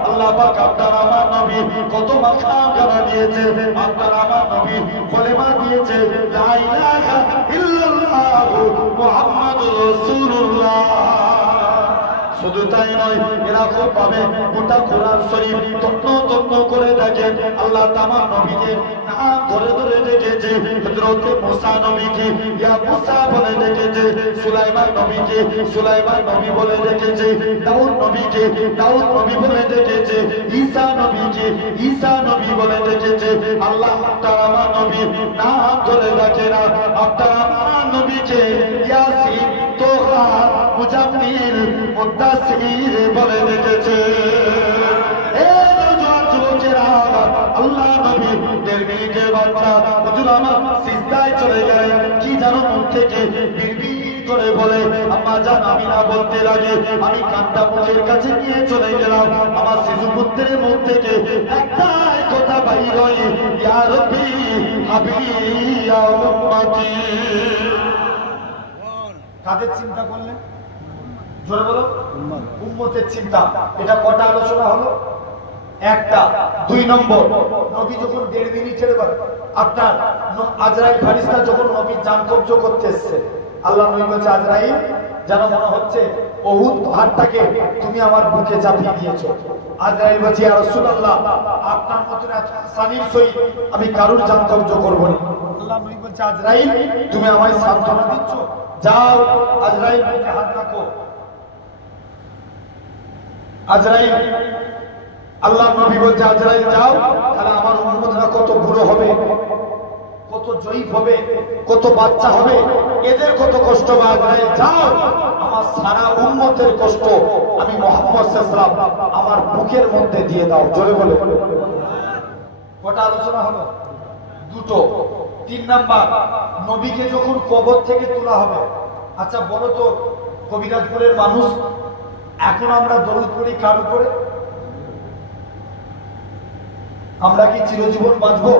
আল্লাহ পাক আপনার আমার নবী কত মাকাম জানা দিয়েছে। আপনার আমার নবী কলেমা দিয়েছে লা ইলাহা ইল্লাল্লাহ মুহাম্মাদুর রাসূলুল্লাহ। শুধু তাই নয় এরকম ভাবে গোটা কোরআন শরীফ তন্ন করে দেখেন আল্লাহ তামাম নবীকে নাম ধরে ধরে ডেকেছে। হযরত মুসা নবীকে ইয়া মুসা বলে ডেকেছে, সুলাইমান নবীকে সুলাইমান নবী বলে ডেকেছে, দাউদ নবীকে দাউদ নবী বলে ডেকেছে, ঈসা নবীকে ঈসা নবী বলে ডেকেছে। আল্লাহ তাআলা আমার নবী নাম ধরে ডাকে না, আপনারা আমার নবীকে ইয়াসিন তোহা মুজাম্মিল মুদাসসির বলে ডেকেছে। আল্লাহ নবী 1.5 মিনিটের বাচ্চা হুজুর আমার সিজদায় চলে গেলেন, কি জানো মুখ থেকে বিড়বিড় করে বলে আম্মা জান আমি না বলতে লাগে আমি কান্না মুখের কাছে নিয়ে চলে গেলাম। আমার শিশু পুত্রের মুখ থেকে একটাই কথা বাইর হয় ইয়া রাব্বি হাবিবি ইয়া উম্মতি। কাদের চিন্তা করলেন জোরে বলো? উম্মতের চিন্তা। এটা কটা আলোচনা হলো? একটা। 2 নম্বর, নবী যখন 1.5 মিনিটের আপনার আজরাইল ফেরেশতা যখন নবীর জান কবজ করতে এসেছে, আল্লাহ নবী বলছে আজরাইল যেন মনে হচ্ছে উহুদ পাহাড়টাকে তুমি আমার বুকে চাপিয়ে দিয়েছো। আজরাইল বলছে ইয়া রাসূলুল্লাহ আপনার মতন এত আসানির সহিত আমি কারুর জান কবজ করব না। আল্লাহ নবী বলছে আজরাইল তুমি আমায় সান্ত্বনা দিচ্ছ, যাও আজরাইল বুকে হাত রাখো। আজরাইল আল্লাহ নবী বলছে আজরাইল যাও, তাহলে আমার উম্মতরা কত বুড়ো হবে, কত জয়ীফ হবে, কত বাচ্চা হবে, এদের কত কষ্ট হবে। আজরাইল যাও, আমার সারা উম্মতের কষ্ট আমি মুহাম্মদ সাল্লাল্লাহু আলাইহি ওয়াসাল্লাম আমার বুকের মধ্যে দিয়ে দাও। জোরে বলে কটা আলোচনা হলো? 2টো। 3 নাম্বার, নবীকে যখন কবর থেকে তোলা হবে। আচ্ছা বলো তো কবিরাজপুরের মানুষ এখন আমরা দরুদ পড়ি কার উপরে? আমরা কি চিরজীবন বাঁচবো?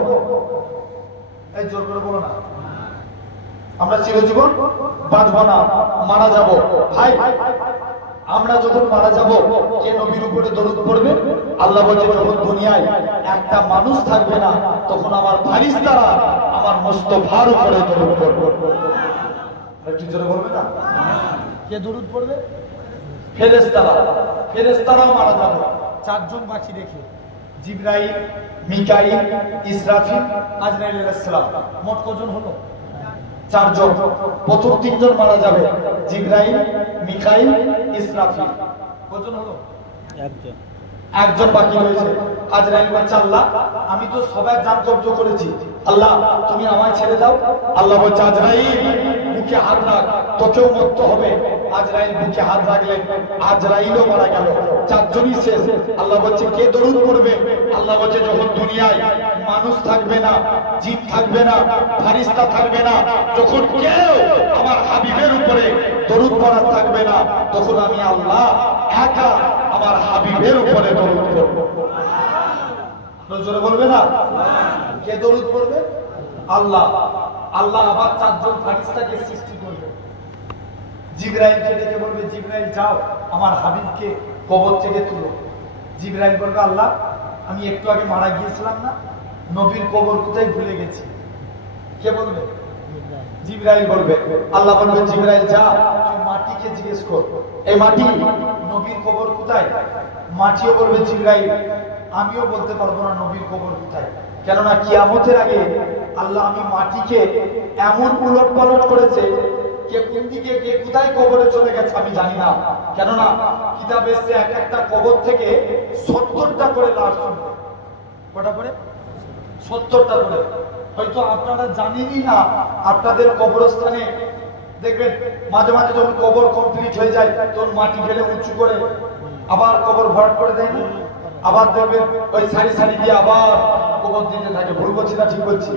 এই জোর করে বলো না। আমরা চিরজীবন বাঁচবো না, মারা যাব। ভাই আমরা যখন মারা যাব কে নবীর উপরে দরুদ পড়বে? আল্লাহ বলছে যখন দুনিয়ায় একটা মানুষ থাকবে না তখন আমার ফারিস্তারা আমার মুস্তাফার উপরে দরুদ পড়বে। একটু জোরে বলবে না? কে দরুদ পড়বে? ফেরেশতারা। ফেরেশতারাও মারা যাবে। 4 জন বাকি রেখে জিবরাইল, মিকাইল, ইসরাফিল, আজরাইল আলাইহিস সালাম। মোট কজন হলো? 4 জন। প্রথম 3 জন মারা যাবে, জিবরাইল, মিকাইল, ইসরাফিল। কজন হলো? 1 জন। 1 জন বাকি রয়েছে। আজরাইল বলছে আল্লাহ আমি তো সবাই জান কবজ করেছি, আল্লাহ তুমি আমায় ছেড়ে দাও। আল্লাহ বলছে আজরাইল বুকে হাত রাখ, তোকেও মরতে হবে। আজরাইল বুকে হাত রাখলেন, আজরাইলও মারা গেল। 4 জনই শেষ। আল্লাহ বলছে কে দরুদ পড়বে? আল্লাহ বলছে যখন দুনিয়ায় মানুষ থাকবে না, জিন থাকবে না, ফেরেশতা থাকবে না, যখন কেউ আমার হাবিবের উপরে দরুদ পড়ার থাকবে না, তখন আমি আল্লাহ একা আমার হাবিবের উপরে দরুদ পড়ব। জোরে বলবে না? কে দরুদ পড়বে? আল্লাহ। আল্লাহ আবার 4 জন ফেরেশতাকে সৃষ্টি করবে। জিবরাইলকে ডেকে বলবে জিবরাইল যাও আমার হাবিবকে কবর থেকে তুলো। জিবরাইল বলবে আল্লাহ আমি একটু আগে মারা গিয়েছিলাম না, নবীর কবর কোথায় ভুলে গেছি। কে বলবে? জিবরাইল বলবে। আল্লাহ বলবে জিবরাইল যা তুই মাটিকে জিজ্ঞেস কর, এই মাটি নবীর কবর কোথায়? মাটিও বলবে জিবরাইল আমিও বলতে পারবো না নবীর কবর কোথায়, কেননা কিয়ামতের আগে আল্লাহ আমি মাটিকে এমন উলট পালট করেছে কে কোন দিকে কে কোথায় কবরে চলে গেছে আমি জানি না। কেননা কিতাবে এসেছে এক একটা কবর থেকে 70টা করে লাশ শুনবে। কটা করে? 70টা করে। হয়তো আপনারা জানেনই না, আপনাদের কবরস্থানে দেখবেন মাঝে মাঝে যখন কবর কমপ্লিট হয়ে যায় তখন মাটি ফেলে উঁচু করে আবার কবর ভরাট করে দেয় না, আবার দেখবেন ওই সারি সারি দিয়ে আবার কবর দিতে থাকে। ভুল বলছি না ঠিক বলছি?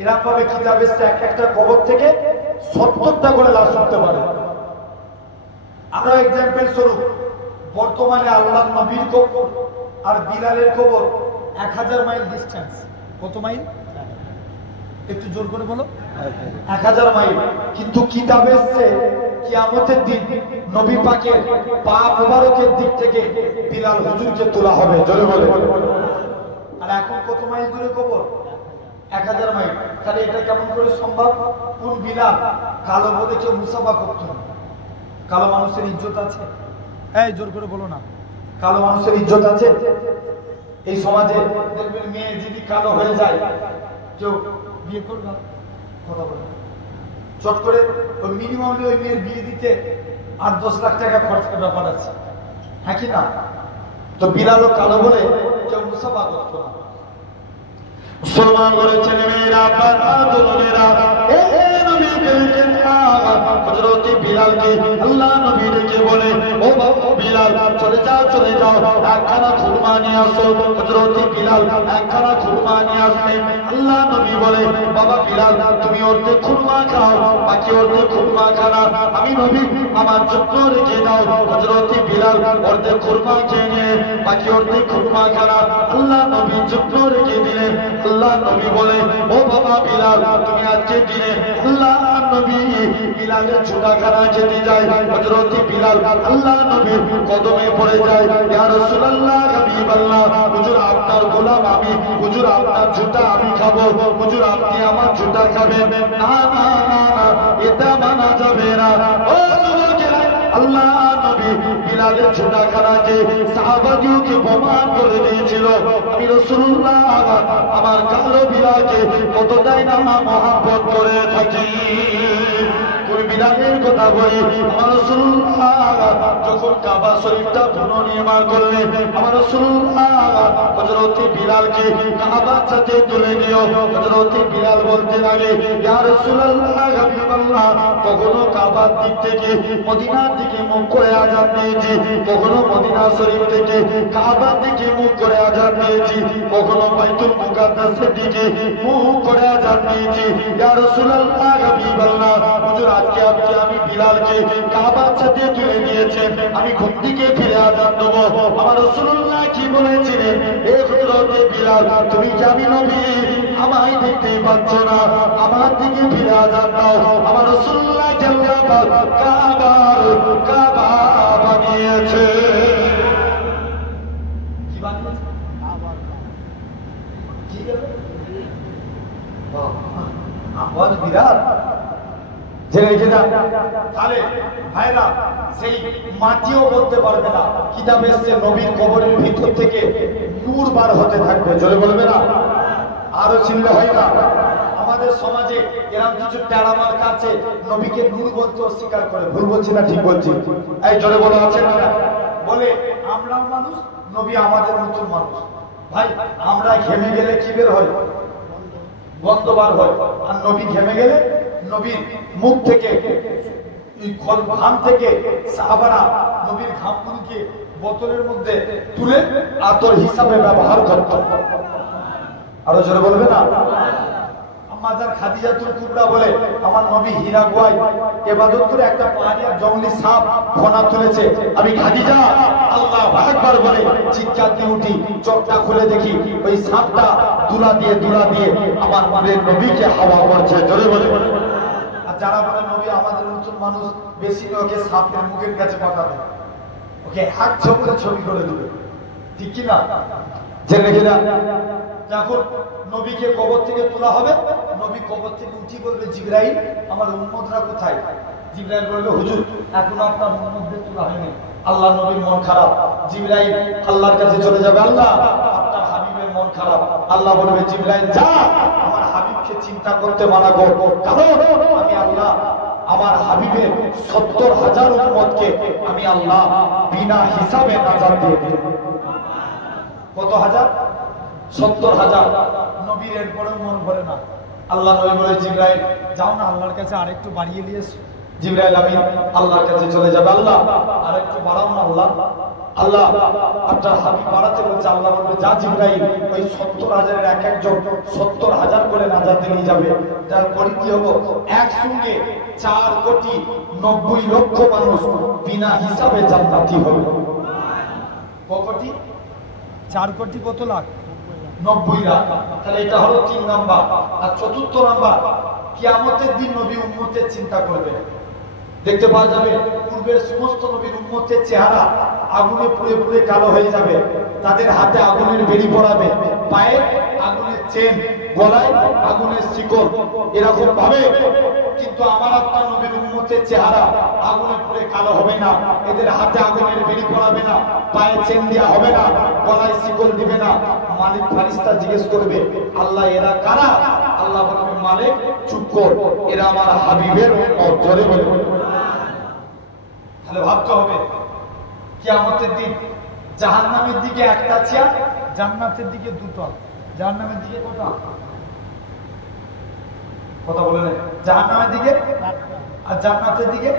এরকম ভাবে কিতাব এসছে এক একটা কবর থেকে 70টা করে লাশ উঠতে পারে। আরো এক্সাম্পল স্বরূপ, বর্তমানে আল্লাহ নবীর কবর আর বিলালের কবর 1000 মাইল ডিস্টেন্স। কত মাইল? একটু জোর করে বলো। 1000 মাইল। কিন্তু কিতাবে এসছে কিয়ামতের দিন নবী পাকের পা মোবারকের দিক থেকে বিলাল হুজুরকে তোলা হবে। জোরে বলে। আর এখন কত মাইল দূরে কবর? 1000 মাইল। তাহলে এটা কেমন করে সম্ভব? কোন বিলাল? কালো বলে কেউ মুসাফা করতো না। কালো মানুষের ইজ্জত আছে? এই জোর করে বলো না। কালো মানুষের ইজ্জত আছে? এই সমাজে দেখবেন মেয়ে যদি কালো হয়ে যায় কেউ বিয়ে করবে না, কথা বলে চট করে ওই মিনিমামলি ওই মেয়ের বিয়ে দিতে 8-10 লাখ টাকা খরচের ব্যাপার আছে, হ্যাঁ কি না? তো বিলালও কালো বলে কেউ মুসাফা করতো না। মুসলমান ঘরে ছেলে মেয়েরা, তরুণেরা, হযরতে বিলালকে আল্লাহ নবী ডেকে বলে, ও বাবা বিলাল, চলে যাও চলে যাও, একখানা খুরমা নিয়ে আসো। হযরতে বিলাল একখানা খুরমা নিয়ে আসলেন। আল্লাহ নবী বলে, বাবা বিলাল, তুমি অর্ধেক খুরমা খাও, বাকি অর্ধেক খুরমা খানা আমি নবী আমার জন্য রেখে দাও। হযরতে বিলাল অর্ধেক খুরমা খেয়ে নিয়ে বাকি অর্ধেক খুরমা খানা আল্লাহ নবীর জন্য রেখে দিলেন। আল্লাহ নবী বলে, ও বাবা বিলাল, তুমি আজকে দিনে আল্লাহ নবী বিলালের ছোটাখানা খেতে যায়। হযরতে বিলাল আল্লাহ নবীর কদমে পড়ে যায়, ইয়া রাসূলুল্লাহ, হাবিবাল্লাহ, হুজুর আপনার গোলাম আমি, হুজুর আপনার ছোটা আমি খাবো, হুজুর আপনি আমার ছোটা খাবেন না। না না না, এটা মানা যাবে না। ও যুবকেরা, আল্লাহ নবী বিলালের ছোটাখানাকে সাহাবাদিওকে প্রমাণ করে দিয়েছিল, আমি রাসূলুল্লাহ আমার কালো বিলালকে কতটাই না মহব্বত করে থাকি। ওই বিলালের কথা বলি, আমার রাসূলুল্লাহ যখন কাবা শরীফটা পুনর্নির্মাণ করলেন, আমার রাসূলুল্লাহ হযরতে বিলালকে কাবার সাথে তুলে নিও। হযরতে বিলাল বলতে লাগে, ইয়া রাসূলুল্লাহ, হাবিবাল্লাহ, কখনো কাবার দিক থেকে মদিনার দিকে মুখ করে আযান দিয়েছি, কখনো মদিনা শরীফ থেকে কাবার দিকে মুখ করে আযান দিয়েছি, কখনো বাইতুল মুকাদ্দাসের দিকে মুখ করে আযান দিয়েছি। ইয়া রাসূলুল্লাহ, হাবিবাল্লাহ, হুজুর আজকে আপনি আমি বিলালকে কাবার সাথে তুলে নিয়েছেন, আমি কোন দিকে ফিরে আযান দেব? আমার রাসূলুল্লাহ কি বলেছিলেন, এ হযরতে বিলাল, তুমি কি আমি নবী আমায় দেখতে পাচ্ছ না? আমার দিকে ফিরে আযান দাও। আমার রাসূলুল্লাহ কাবা বানিয়েছে। কি বানিয়েছে? কি আওয়াজ বিরাট জেনে রেখে দেন। তাহলে ভাইরা, সেই মাটিও বলতে পারবে না। কিতাব এসছে নবীর কবরের ভিতর থেকে নূর বার হতে থাকবে। জোরে বলবে না? আরো চিনলে হয় না? আমাদের সমাজে এরকম কিছু টেরামার কাছে নবীকে নূর বলতে অস্বীকার করে। ভুল বলছি না ঠিক বলছি? এই জোরে বলা আছে না? বলে আমরাও মানুষ, নবী আমাদের মতন মানুষ। ভাই, আমরা ঘেমে গেলে কি বের হয়? গন্ধ বার হয়। আর নবী ঘেমে গেলে নবীর মুখ থেকে ঘাম থেকে সাহাবারা নবীর ঘামগুলিকে বোতলের মধ্যে তুলে আতর হিসাবে ব্যবহার করত। আরো জোরে বলবে না? আম্মাজান খাদিজাতুল কুবরা বলে, আমার নবী হীরা গুহায় ইবাদত করে একটা পাহাড়িয়া জঙ্গলি সাপ ফনা তুলেছে। আমি খাদিজা আল্লাহু আকবার বলে চিৎকার দিয়ে উঠি, চোখটা খুলে দেখি ওই সাপটা দুলা দিয়ে আমার মানের নবীকে হাওয়া করছে। জোরে বলে। আর যারা বলে নবী আমাদের নতুন মানুষ, বেশি ওকে সাপের মুখের কাছে পাঠাবে, ওকে হাত ছবি ছবি করে দেবে, ঠিক কি না? জেনে রেখে দেন। যখন নবীকে কবর থেকে তোলা হবে, নবী কবর থেকে উঠি বলবে, জিবরাইল, আমার উম্মতরা কোথায়? জিবরাইল বলবে, হুজুর এখনো আপনার উম্মতদের তোলা হয়নি। আল্লাহ নবীর মন খারাপ। জিবরাইল আল্লাহর কাছে চলে যাবে, আল্লাহ আপনার হাবিবের মন খারাপ। আল্লাহ বলবে, জিবরাইল যা, আমার হাবিবকে চিন্তা করতে মানা কর, কারণ আমি আল্লাহ আমার হাবিবের 70,000 উম্মতকে আমি আল্লাহ বিনা হিসাবে নাজাত দিয়ে দিই। কত হাজার? 70,000 নবীর এরপরেও মন ভরে না। আল্লাহ নবী বলে জিবরাইল যাও না আল্লাহর কাছে আরেকটু বাড়িয়ে নিয়ে এসো। জিবরাইল আমিন আল্লাহর কাছে চলে যাবে, আল্লাহ আরেকটু বাড়াও না আল্লাহ। আল্লাহ আপনার হাবিব বাড়াতে বলছে, আল্লাহ বলবে যা জিবরাইল ওই 70,000-এর এক একজন 70,000 করে নাজাতে নিয়ে যাবে। যার পরিধি হবো একসঙ্গে 4,90,00,000 মানুষ বিনা হিসাবে জান্নাতি হবে। কটি? 4 কোটি কত লাখ? 90 লাখ। তাহলে এটা হলো 3 নাম্বার। আর 4র্থ নাম্বার, কিয়ামতের দিন নবী উম্মতের চিন্তা করবে। দেখতে পাওয়া যাবে পূর্বের সমস্ত নবীর উম্মতের চেহারা আগুনে পুড়ে পুড়ে কালো হয়ে যাবে, তাদের হাতে আগুনের বেড়ি পড়াবে, পায়ে আগুনের চেন, গলায় আগুনের শিকল, এরকম ভাবে। কিন্তু আমার আপনার নবীর উম্মতের চেহারা আগুনে পুড়ে কালো হবে না, এদের হাতে আগুনের বেড়ি পড়াবে না, পায়ে চেন দেওয়া হবে না, গলায় শিকল দিবে না। মালিক ফারিস্তা জিজ্ঞেস করবে, আল্লাহ এরা কারা? আল্লাহ বলবে, মালিক চুপ কর, এরা আমার হাবিবের উম্মত। জোরে বলে। তাহলে ভাবতে হবে কিয়ামতের দিন জাহান্নামের দিকে একটা চেয়ার, জান্নাতের দিকে দুটো। জাহান্নামের দিকে কটা? কথা বলে না। জাহান্নামের দিকে আর জান্নাতের দিকে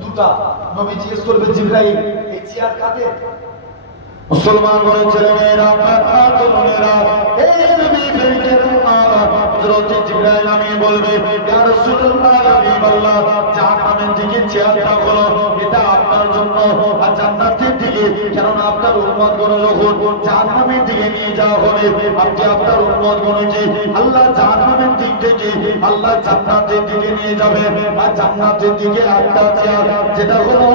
দুটা। নবী জিজ্ঞেস করবে, জিবরাইল এই চেয়ার কাদের? মুসলমান ঘরের ছেলে মেয়েরা, তরুণেরা, এই নবী হযরত জিবরাইল আমিন বলবে, ইয়া রাসূলুল্লাহ, হাবিবাল্লাহ, জাহান্নামের দিকে চেয়ারটা হলো এটা আপনার জন্য, আর জান্নাতের দিকে, কারণ আপনার উম্মতগণ যখন জাহান্নামের দিকে নিয়ে যাওয়া হবে, আপনি আপনার উম্মতগণকে আল্লাহ জাহান্নামের দিক থেকে আল্লাহ জান্নাতের দিকে নিয়ে যাবে। আর জান্নাতের দিকে একটা চেয়ার, যেটা হলো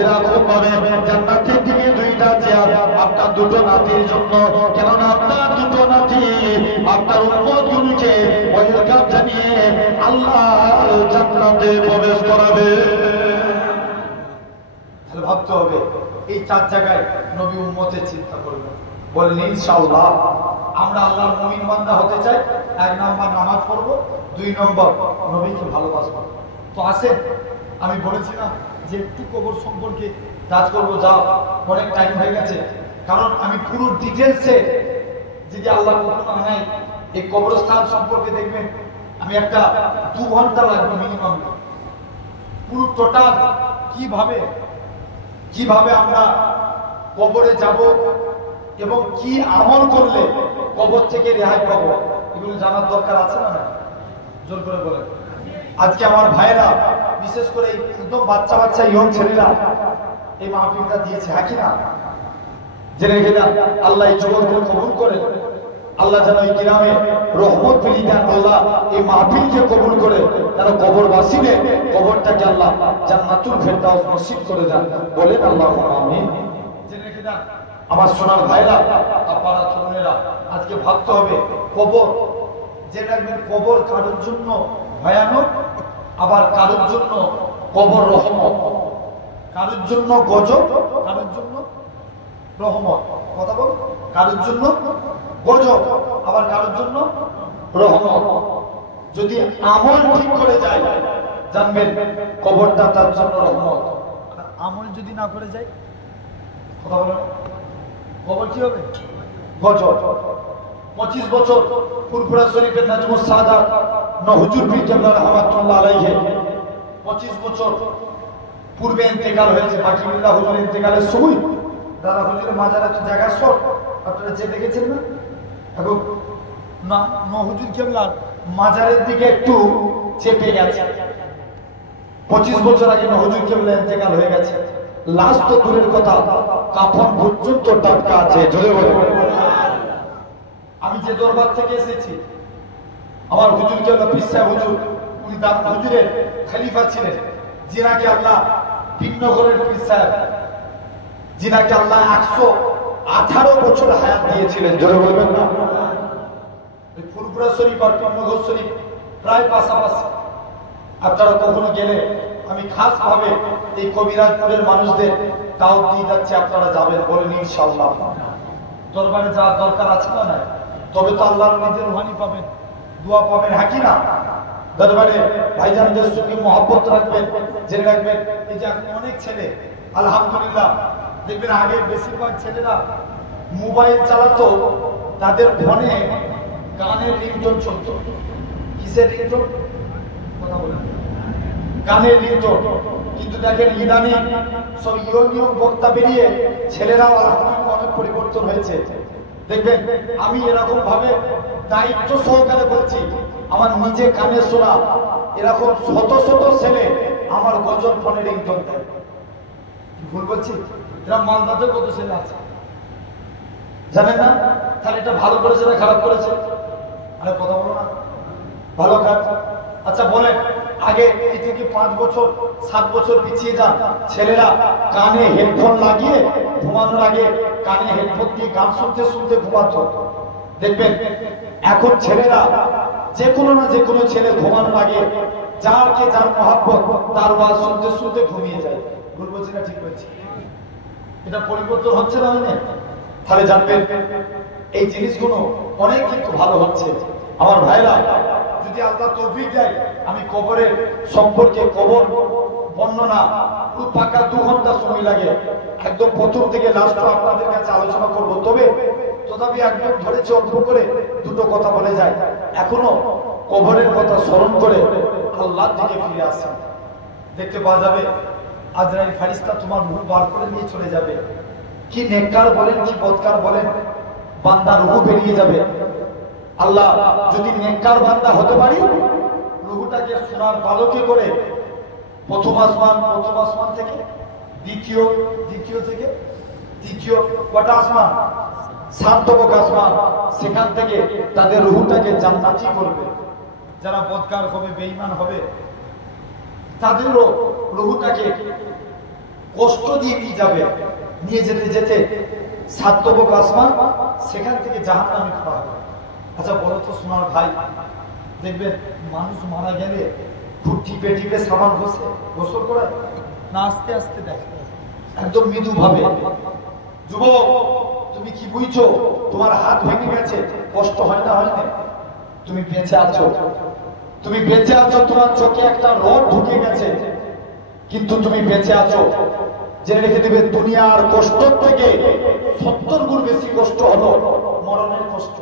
এরকম ভাবে জান্নাতের দিকে 2টা চেয়ার আপনার 2টো নাতির জন্য, কেননা আপনার 2টো নাতি আপনার উম্মতগুলোকে ওয়েলকাম জানিয়ে আল্লাহ জান্নাতে প্রবেশ করাবে। তাহলে ভাবতে হবে এই 4 জায়গায় নবী উম্মতের চিন্তা করবে। বলেন ইনশাআল্লাহ আমরা আল্লাহর মুমিন বান্দা হতে চাই। 1 নম্বর নামাজ পড়বো, 2 নম্বর নবীকে ভালোবাসবো। তো আসেন, আমি বলেছিলাম যে একটু কবর সম্পর্কে কাজ করবো, যা অনেক টাইম হয়ে গেছে। কারণ আমি পুরো ডিটেলসে যদি আল্লাহ কখনো নেয় এই কবরস্থান সম্পর্কে দেখবেন আমি একটা 2 ঘন্টা লাগবে মিনিমাম। পুরো টোটাল কিভাবে আমরা কবরে যাব এবং কি আমল করলে কবর থেকে রেহাই পাবো, এগুলো জানার দরকার আছে না? জোর করে বলে। আজকে আমার ভাইয়েরা, বিশেষ করে একদম বাচ্চা ইয়ং ছেলেরা এই মাহফিলটা দিয়েছে, হ্যাঁ কি না? জেনে গেলাম আল্লাহ এই যুবকদের কবুল করে, আল্লাহ যেন এই গ্রামে রহমত বিলি দেন, আল্লাহ এই মাহফিলকে কবুল করে তারা কবরবাসীদের কবরটাকে আল্লাহ জান্নাতুল ফেরদাউস নসিব করে দেন। বলেন আল্লাহুম্মা আমিন। জেনে গেলাম আমার সোনার ভাইরা, আপনারা তরুণেরা, আজকে ভাবতে হবে কবর, যে রাখবেন কবর কারোর জন্য ভয়ানক, আবার কারোর জন্য কবর রহমত, কারোর জন্য গজব, কারোর জন্য রহমত। কথা বল, কারোর জন্য গজব, আবার কারোর জন্য রহমত। যদি আমল ঠিক করে যায় জানবেন কবরটা তার জন্য রহমত। আমল যদি না করে যায়, কথা বলেন, কবর কি হবে? গজব। 25 বছর ফুরফুরা শরীফের নাজমুস সাদাত হুজুর পীর কেবলা রাহমাতুল্লাহ আলাইহি 25 বছর পূর্বে ইন্তেকাল হয়েছে। বাকিউল্লাহ হুজুর ইন্তেকালের সময় দাদা হুজুরের মাজারে তো জায়গা শর্ট, আপনারা যে দেখেছেন না? এখন না হুজুর কেবলার মাজারের দিকে একটু চেপে গেছে। 25 বছর আগে হুজুর কেবলা ইন্তেকাল হয়ে গেছে। লাশ তো দূরের কথা, কাফন পর্যন্ত টাটকা আছে। জোরে বলে। আমি যে দরবার থেকে এসেছি, আমার হুজুর কেবলা পীর সাহেব হুজুর, উনি দারুল হুজুরের খলিফা ছিলেন, যিনাকে আল্লাহ ভিন্নগরের পীর সাহেব, যিনাকে আল্লাহ 118 বছর হায়াত দিয়েছিলেন। জোরে বলবেন না? ফুরফুরা শরীফ আর ভিন্নগর শরীফ প্রায় পাশাপাশি। আপনারা কখনো গেলে আমি খাস ভাবে এই কবিরাজপুরের মানুষদের দাওয়াত দিয়ে যাচ্ছি, আপনারা যাবেন। বলেন ইনশাআল্লাহ। দরবারে যাওয়ার দরকার আছে না? নাই? তবে তো আল্লাহর নিজের রুহানি পাবেন, দোয়া পাবেন, হ্যাঁ কি না? দরবারে ভাইজানদের সঙ্গে মহব্বত রাখবেন, জেনে রাখবেন। এই যে এখন অনেক ছেলে আলহামদুলিল্লাহ দেখবেন, আগে বেশিরভাগ ছেলেরা মোবাইল চালাতো, তাদের ফোনে গানের রিংটোন চলত। কিসের রিংটোন? কথা বলেন। গানের রিংটোন। কিন্তু দেখেন ইদানিং সব ইয়ং বক্তা বেরিয়ে ছেলেরাও আলহামদুলিল্লাহ অনেক পরিবর্তন হয়েছে। দেখবেন আমি এরকম ভাবে দায়িত্ব সহকারে বলছি, আমার নিজে কানে শোনা এরকম শত শত ছেলে আমার গজল ফোনে রিংটোন দেয়। ভুল বলছি? এরা মালদাতে কত ছেলে আছে জানেন না? তাহলে এটা ভালো করেছে না খারাপ করেছে? আরে কথা বলো না, ভালো খারাপ। আচ্ছা বলেন, আগে এই থেকে 5 বছর 7 বছর পিছিয়ে যান, ছেলেরা কানে হেডফোন লাগিয়ে ঘুমানোর আগে কানে হেডফোন দিয়ে গান শুনতে শুনতে ঘুমাতো। দেখবেন এখন ছেলেরা যে কোনো না যে কোনো ছেলে ঘুমানোর আগে যারকে যার মহাব্বত তার ওয়াজ শুনতে শুনতে ঘুমিয়ে যায়। ভুল বলছি না ঠিক বলছি? এটা পরিবর্তন হচ্ছে না? মানে তাহলে জানবেন এই জিনিসগুলো অনেক কিন্তু ভালো হচ্ছে। আমার ভাইরা, যদি আল্লাহ তৌফিক দেয় আমি কবরের সম্পর্কে, কবর বর্ণনা পুরো পাকা 2 ঘন্টা সময় লাগে, একদম প্রথম থেকে লাস্ট আপনাদের কাছে আলোচনা করব। তথাপি একদম ধরেছে অল্প করে 2টো কথা বলে যায়। এখনো কবরের কথা স্মরণ করে আল্লাহর দিকে ফিরে আসেন। দেখতে পাওয়া যাবে আজরাইল ফেরেশতা তোমার রূহ বার করে নিয়ে চলে যাবে। কি নেককার বলেন কি বদকার বলেন, বান্দার রূহ বেরিয়ে যাবে। আল্লাহ যদি নেককার বান্দা হতে পারি, রূহটাকে সোনার পালকে করে প্রথম আসমান থেকে দ্বিতীয় থেকে তৃতীয় কটা আসমান? 7 তবক আসমান, সেখান থেকে তাদের রূহটাকে জান্নাতি করবে। যারা বদকার হবে, বেঈমান হবে, তাদেরও রূহটাকে কষ্ট দিয়ে নিয়ে যাবে। নিয়ে যেতে যেতে 7 তবক আসমান, সেখান থেকে জাহান্নামে করা হবে। আচ্ছা বলো তো সোনার ভাই, দেখবেন মানুষ মারা গেলে খুব টিপে টিপে সাবান ঘষে গোসল করে না, আস্তে আস্তে দেখে, একদম মৃদু ভাবে। যুবক তুমি কি বুঝছো? তোমার হাত ভেঙে গেছে, কষ্ট হয় না? হয় না? তুমি বেঁচে আছো, তুমি বেঁচে আছো, তোমার চোখে একটা রড ঢুকে গেছে, কিন্তু তুমি বেঁচে আছো। জেনে রেখে দেবে, দুনিয়ার কষ্ট থেকে 70 গুণ বেশি কষ্ট হলো মরণের কষ্ট।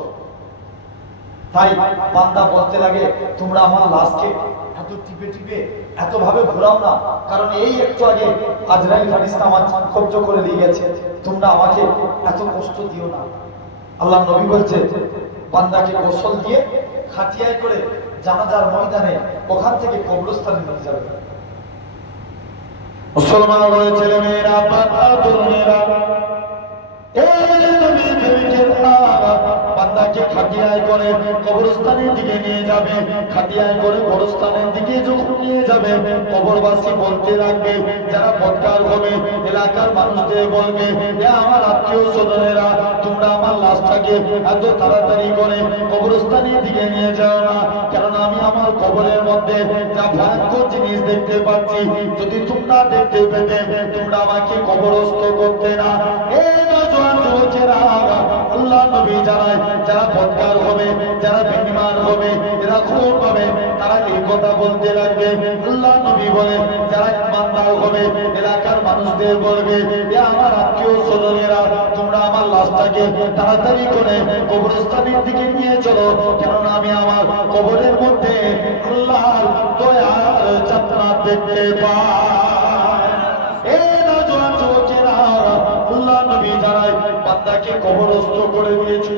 তাই বান্দা বলতে লাগে, তোমরা আমার লাশকে এত টিপে টিপে এত ভাবে ঘোরাও না, কারণ এই একটু আগে আজরাইল ফেরেশতা আমার জান কবজ করে দিয়ে গেছে, তোমরা আমাকে এত কষ্ট দিও না। আল্লাহ নবী বলছে, বান্দাকে গোসল দিয়ে খাটিয়ায় করে জানাজার ময়দানে ওখান থেকে কবরস্থানে নিয়ে যাবে। মুসলমান ছেলে মেয়েরা, তরুণেরা, বান্দাকে খাটিয়ায় করে কবরস্থানের দিকে নিয়ে যাবে। খাটিয়ায় করে কবরস্থানের দিকে যখন নিয়ে যাবে, কবরবাসী বলতে লাগবে, যারা বদকার হবে এলাকার মানুষদের বলবে, আমার আত্মীয় স্বজনেরা, তোমরা আমার লাশটাকে এত তাড়াতাড়ি করে কবরস্থানের দিকে নিয়ে যাও না, কারণ আমি আমার কবরের মধ্যে যা ভয়ঙ্কর জিনিস দেখতে পাচ্ছি, যদি তোমরা দেখতে পেতে তোমরা আমাকে কবরস্থ করতে না। আল্লাহ নবী জানায়, যারা বদকার হবে, যারা বেঈমান হবে, এরা খুব পাবে, তারা এই কথা বলতে লাগবে। আল্লাহ নবী বলে, যারা ইমানদার হবে এলাকার মানুষদের বলবে, আমার আত্মীয় স্বজনেরা, তোমরা আমার লাশটাকে তাড়াতাড়ি করে কবরস্থানের দিকে নিয়ে চলো, কেননা আমি আমার কবরের মধ্যে আল্লাহর দয়ার জান্নাত দেখতে পাই। আল্লাহ নবী জানায়, বান্দাকে কবরস্থ করে দিয়েছে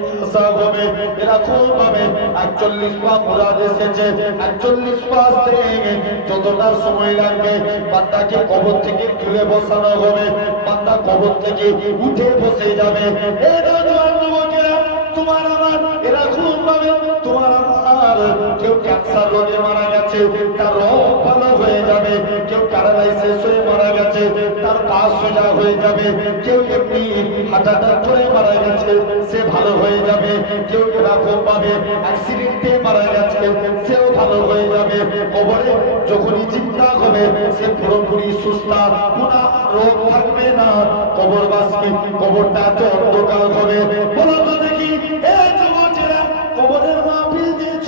হবে, এরা খুব ভাবে 41 পা মুরাদ এসেছে, 41 পা যতটা সময় লাগবে বান্দাকে কবর থেকে তুলে বসানো হবে, বান্দা কবর থেকে উঠে বসে যাবে। তোমার আমার এরা খুব ভাবে, তোমার আমার কেউ ক্যান্সার রোগে মারা গেছে, তার রোগ ভালো হয়ে যাবে, কেউ প্যারালাইসিস হয়ে মারা গেছে, তার পা সোজা হয়ে যাবে, কেউ এমনি হার্ট অ্যাটাক করে মারা গেছে, সে ভালো হয়ে যাবে, কেউ এরকম ভাবে অ্যাক্সিডেন্টে মারা গেছে, সেও ভালো হয়ে যাবে। কবরে যখনই চিন্তা হবে সে পুরোপুরি সুস্থ, কোনো রোগ থাকবে না। কবরবাসী কবরটা এত অন্ধকার হবে, বলো তো দেখি কবরের মাহফিল দিয়েছ,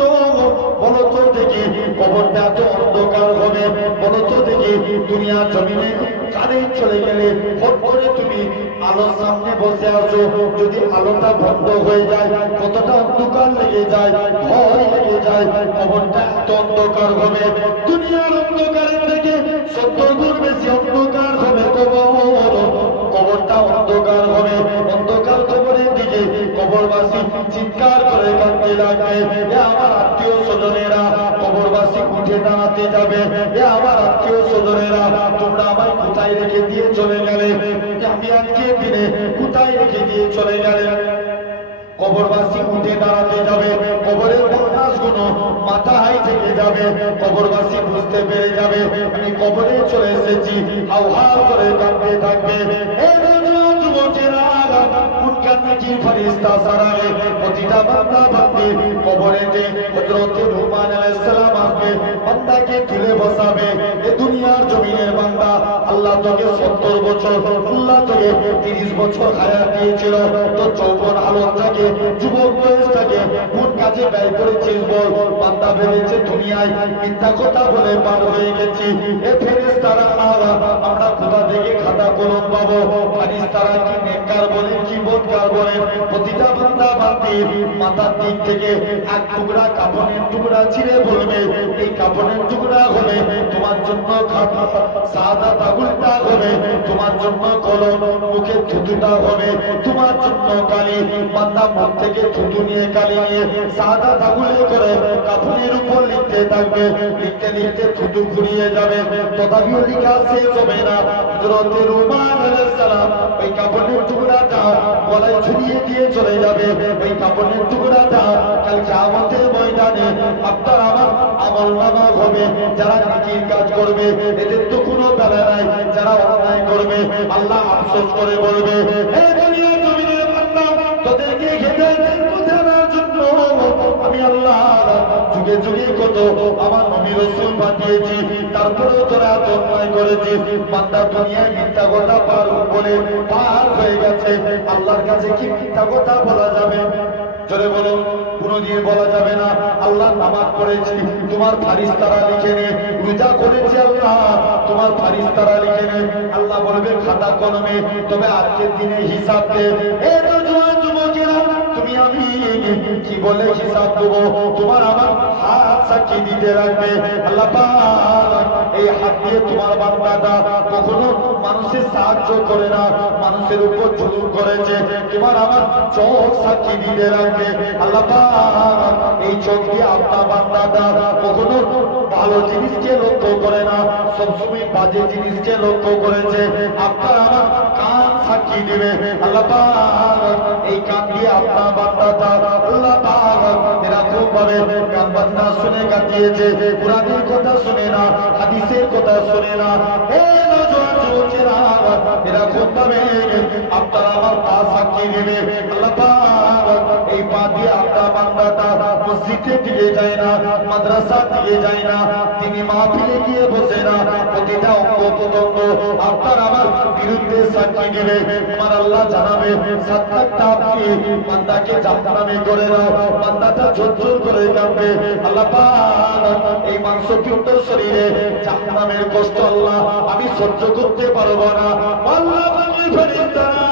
বলো তো দেখি কবরটা এত অন্ধকার হবে, বলো তো দেখি কি দুনিয়ার জমিনে কারে চলে গেলে হট করে তুমি আলোর সামনে বসে আছো, যদি আলোটা বন্ধ হয়ে যায় কতটা অন্ধকার লেগে যায়, ভয় লেগে যায়, কবরটা এত অন্ধকার হবে, দুনিয়ার অন্ধকারের থেকে 70 গুণ বেশি অন্ধকার হবে কবর। কবরটা অন্ধকার হবে, অন্ধকার কবরের দিকে কবরবাসী চিৎকার করে কাঁদতে লাগবে, এ আমার আত্মীয় স্বজনেরা, কবরবাসী উঠে দাঁড়াতে যাবে, এ আমার আত্মীয় স্বজনেরা, তোমরা আমায় কোথায় রেখে দিয়ে চলে গেলে, আমি আজকে দিনে কোথায় রেখে দিয়ে চলে গেলে। কবরবাসী উঠে দাঁড়াতে যাবে, কবরের বাতাসগুলো মাথায় থেকে যাবে, কবরবাসী বুঝতে পেরে যাবে আমি কবরে চলে এসেছি, হাউ হাউ করে কাঁদতে থাকবে। যুবকেরা উনকার নাকি ফেরেশতা সারায়ে প্রতিটা বান্দা বান্দি কবরেতে হযরত রুমান আলাইহিস সালাম আসবে, বান্দাকে তুলে বসাবে। এ দুনিয়ার জমিনের বান্দা, আল্লাহ তোকে 70 বছর, আল্লাহ তোকে 30 বছর হায়াত দিয়েছিল, তো যৌবন হালতটাকে, যুবক বয়সটাকে কোন কাজে ব্যয় করেছিস বল? বান্দা ভেবেছে দুনিয়ায় মিথ্যা কথা বলে পার হয়ে গেছি। এ ফেরেশতারা আমরা কোথা থেকে খাতা কলম পাবো? ফেরেশতারা কি নেককার বলে কি বদকার বলে? প্রতিটা বান্দা বান্দি মাথার দিক থেকে এক টুকরা কাপড়ের টুকরা ছিঁড়ে বলবে এই কাপড়ের টুকরা হবে তোমার জন্য খাতা, সাদা তাগুলটা হবে তোমার জন্য কলম, মুখে থুতুটা হবে তোমার জন্য কালি। বান্দা মুখ থেকে থুতু নিয়ে কালি নিয়ে সাদা তাগুলে করে কাপড়ের উপর লিখতে থাকবে, লিখতে লিখতে থুতু ফুরিয়ে যাবে, তথাপিও লেখা শেষ হবে না। হযরত রুমান আলাইহিস সালাম ওই কাপড়ের টুকরাটা গলায় ঝুলিয়ে দিয়ে চলে যাবে। ওই কাপড়ের টুকরাটা কাল কিয়ামতের ময়দানে আপনার আমার আমলনামা হবে। যারা নেকির কাজ করবে এদের তো কোনো বেলা নাই, যারা অন্যায় করবে আল্লাহ আফসোস করে বলবে হে দুনিয়া জমিনের বান্দা, তোদেরকে হেদায়েতের পথে আনার জন্য আমি আল্লাহ যুগে যুগে কত আমার নবী রাসূল পাঠিয়েছি, তারপরেও তোরা এত অন্যায় করেছিস। বান্দা দুনিয়ায় মিথ্যা কথা বলে পার হয়ে গেছে, আল্লাহর কাছে কি মিথ্যা কথা বলা যাবে? জোরে বলো, কোনদিন বলা যাবে না। আল্লাহ নামাজ পড়েছি তোমার ফারিস্তারা লিখে নে, রোজা করেছি আল্লাহ তোমার ফারিস্তারা লিখে নে। আল্লাহ বলবে খাতা কলমে, তবে আজকের দিনে হিসাব দে। এ নওজোয়ান যুবকেরা, তুমি আমি কি বলে হিসাব দেবো? তোমার আমার হাত সাক্ষী দিতে রাখবে। আল্লাহ পাক এই হাত দিয়ে তোমার বান্দাটা কখনো মানুষের সাহায্য করে না, মানুষের উপর জুলুম করেছে, তোমার আমার চোখ সাক্ষী দিতে রাখবে। আল্লাহ পাক এই চোখ দিয়ে আপনার বান্দাটা কখনো ভালো জিনিসকে লক্ষ্য করে না, সবসময় বাজে জিনিসকে লক্ষ্য করেছে, আপনার আমার কান সাক্ষী দিবে। আল্লাহ পাক এই কান দিয়ে আপনার বান্দাটা আল্লাহ পাক এরকম ভাবে গান বাজনা শুনে কাটিয়েছে, কোরআনের কথা শুনে না, হাদিসের কথা শুনে না। হে নওজোয়ান যুবকেরা, এরকম ভাবে আপনার আমার পা সাক্ষী দিবে। আল্লাহ পাক এই পা দিয়ে আপনার বান্দাটা মসজিদে দিয়ে যায় না, মাদ্রাসা দিয়ে যায় না, তিনি মাহফিলে গিয়ে বসে না, প্রতিটা অঙ্গ প্রত্যঙ্গ আপনার আমার বিরুদ্ধে সাক্ষী দিবে। আমার আল্লাহ জানাবে সাতটা আপনি বান্দাকে জাহান্নামে করে দাও, বান্দাটা ঝরঝর করে কাঁদবে। আল্লাহ পাক এই মাংসপিণ্ড শরীরে জাহান্নামের কষ্ট আল্লাহ আমি সহ্য করতে পারবো না। আল্লাহ পাকের ফেরেশতারা,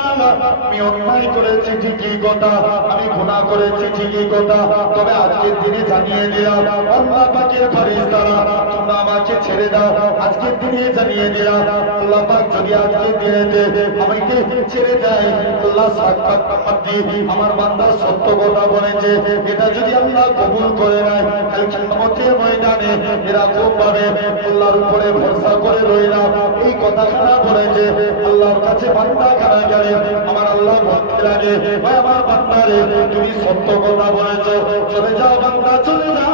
আমি অন্যায় করেছি ঠিকই কথা, আমি গুনাহ করেছি ঠিকই কথা, তবে আজকের দিনে জানিয়ে দিলাম আল্লাহ পাকের ফেরেশতারা তোমরা আমাকে ছেড়ে দাও। আজকের দিনে জানিয়ে দিলাম আল্লাহ পাক যদি আজকের দিনেতে আমাকে ছেড়ে দেয়, আল্লাহ সাক্ষাৎ দিয়ে আমার বান্দা সত্য কথা বলেছে, এটা যদি আল্লাহ কবুল করে নেয়, কাল কিয়ামতের ময়দানে এরকম ভাবে আল্লাহর উপরে ভরসা করে রইলাম, এই কথাখানা বলেছে আল্লাহর কাছে বান্দা খানা গেলে আমার আল্লাহ বলতে লাগে ভাই আমার বান্দারে তুমি সত্য কথা বলেছ, চলে যাও বান্দা চলে যাও,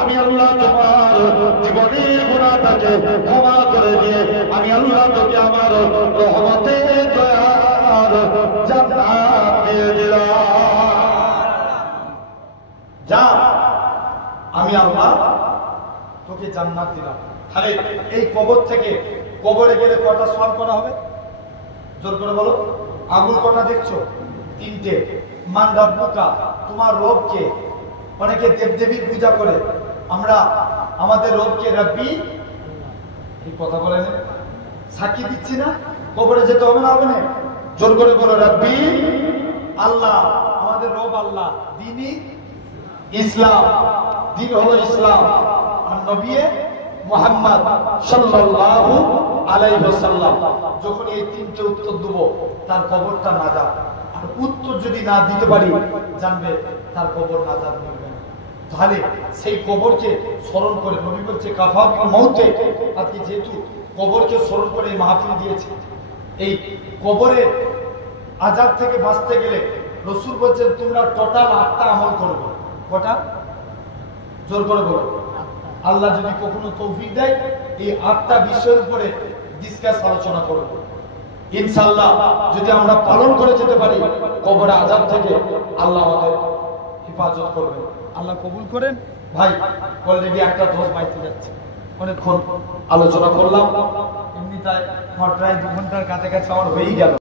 আমি আল্লাহ তোমার জীবনের গুনাহটাকে ক্ষমা করে দিয়ে আমি আল্লাহ তোকে আমার রহমতে দয়ার জান্নাত দিয়ে দিলাম। যা আমি আল্লাহ তোকে জান্নাত দিলাম। তাহলে এই কবর থেকে কবরে গেলে কটা সওয়াল করা হবে? জোর করে বলো। আগুন কটা দেখছো? 3টে। মান রাব্বুকা, তোমার রবকে। অনেকে দেবদেবীর পূজা করে, আমরা আমাদের রবকে রব্বি এই কথা বলেন, সাক্ষী দিচ্ছি না, কবরে যেতে হবে না, হবে না? জোর করে বলো রাব্বি আল্লাহ, আমাদের রব আল্লাহ, দ্বীনি ইসলাম, দ্বীন হলো ইসলাম, আর নবী মুহাম্মদ সাল্লাল্লাহু আলাইহি ওয়াসাল্লাম। যখন এই তিনটে উত্তর দেব, তার কবরটা নাজাত। আর উত্তর যদি না দিতে পারি, জানবে তার কবর নাজাত মিলবে না। তাহলে সেই কবরকে স্মরণ করে, নবী বলছে কাফাতুল মউতে, আজকে যেহেতু কবরকে স্মরণ করে এই মাহফিল দিয়েছে, এই কবরে আযাব থেকে বাঁচতে গেলে রাসূল বলছেন তোমরা টোটাল 8টা আমল করবে। কটা? জোর করে বলো। আল্লাহ যদি কখনো তৌফিক দেয়, এই 8টা বিষয়ের উপরে ডিসকাস আলোচনা করব ইনশাআল্লাহ। যদি আমরা পালন করে যেতে পারি, কবরে আযাব থেকে আল্লাহ আমাদের হেফাজত করবেন। আল্লাহ কবুল করেন। ভাই অলরেডি 1:10 বাইতে যাচ্ছে, অনেকক্ষণ আলোচনা করলাম, এমনি তাই আমার প্রায় 2 ঘন্টার কাছাকাছি আমার হয়েই গেল।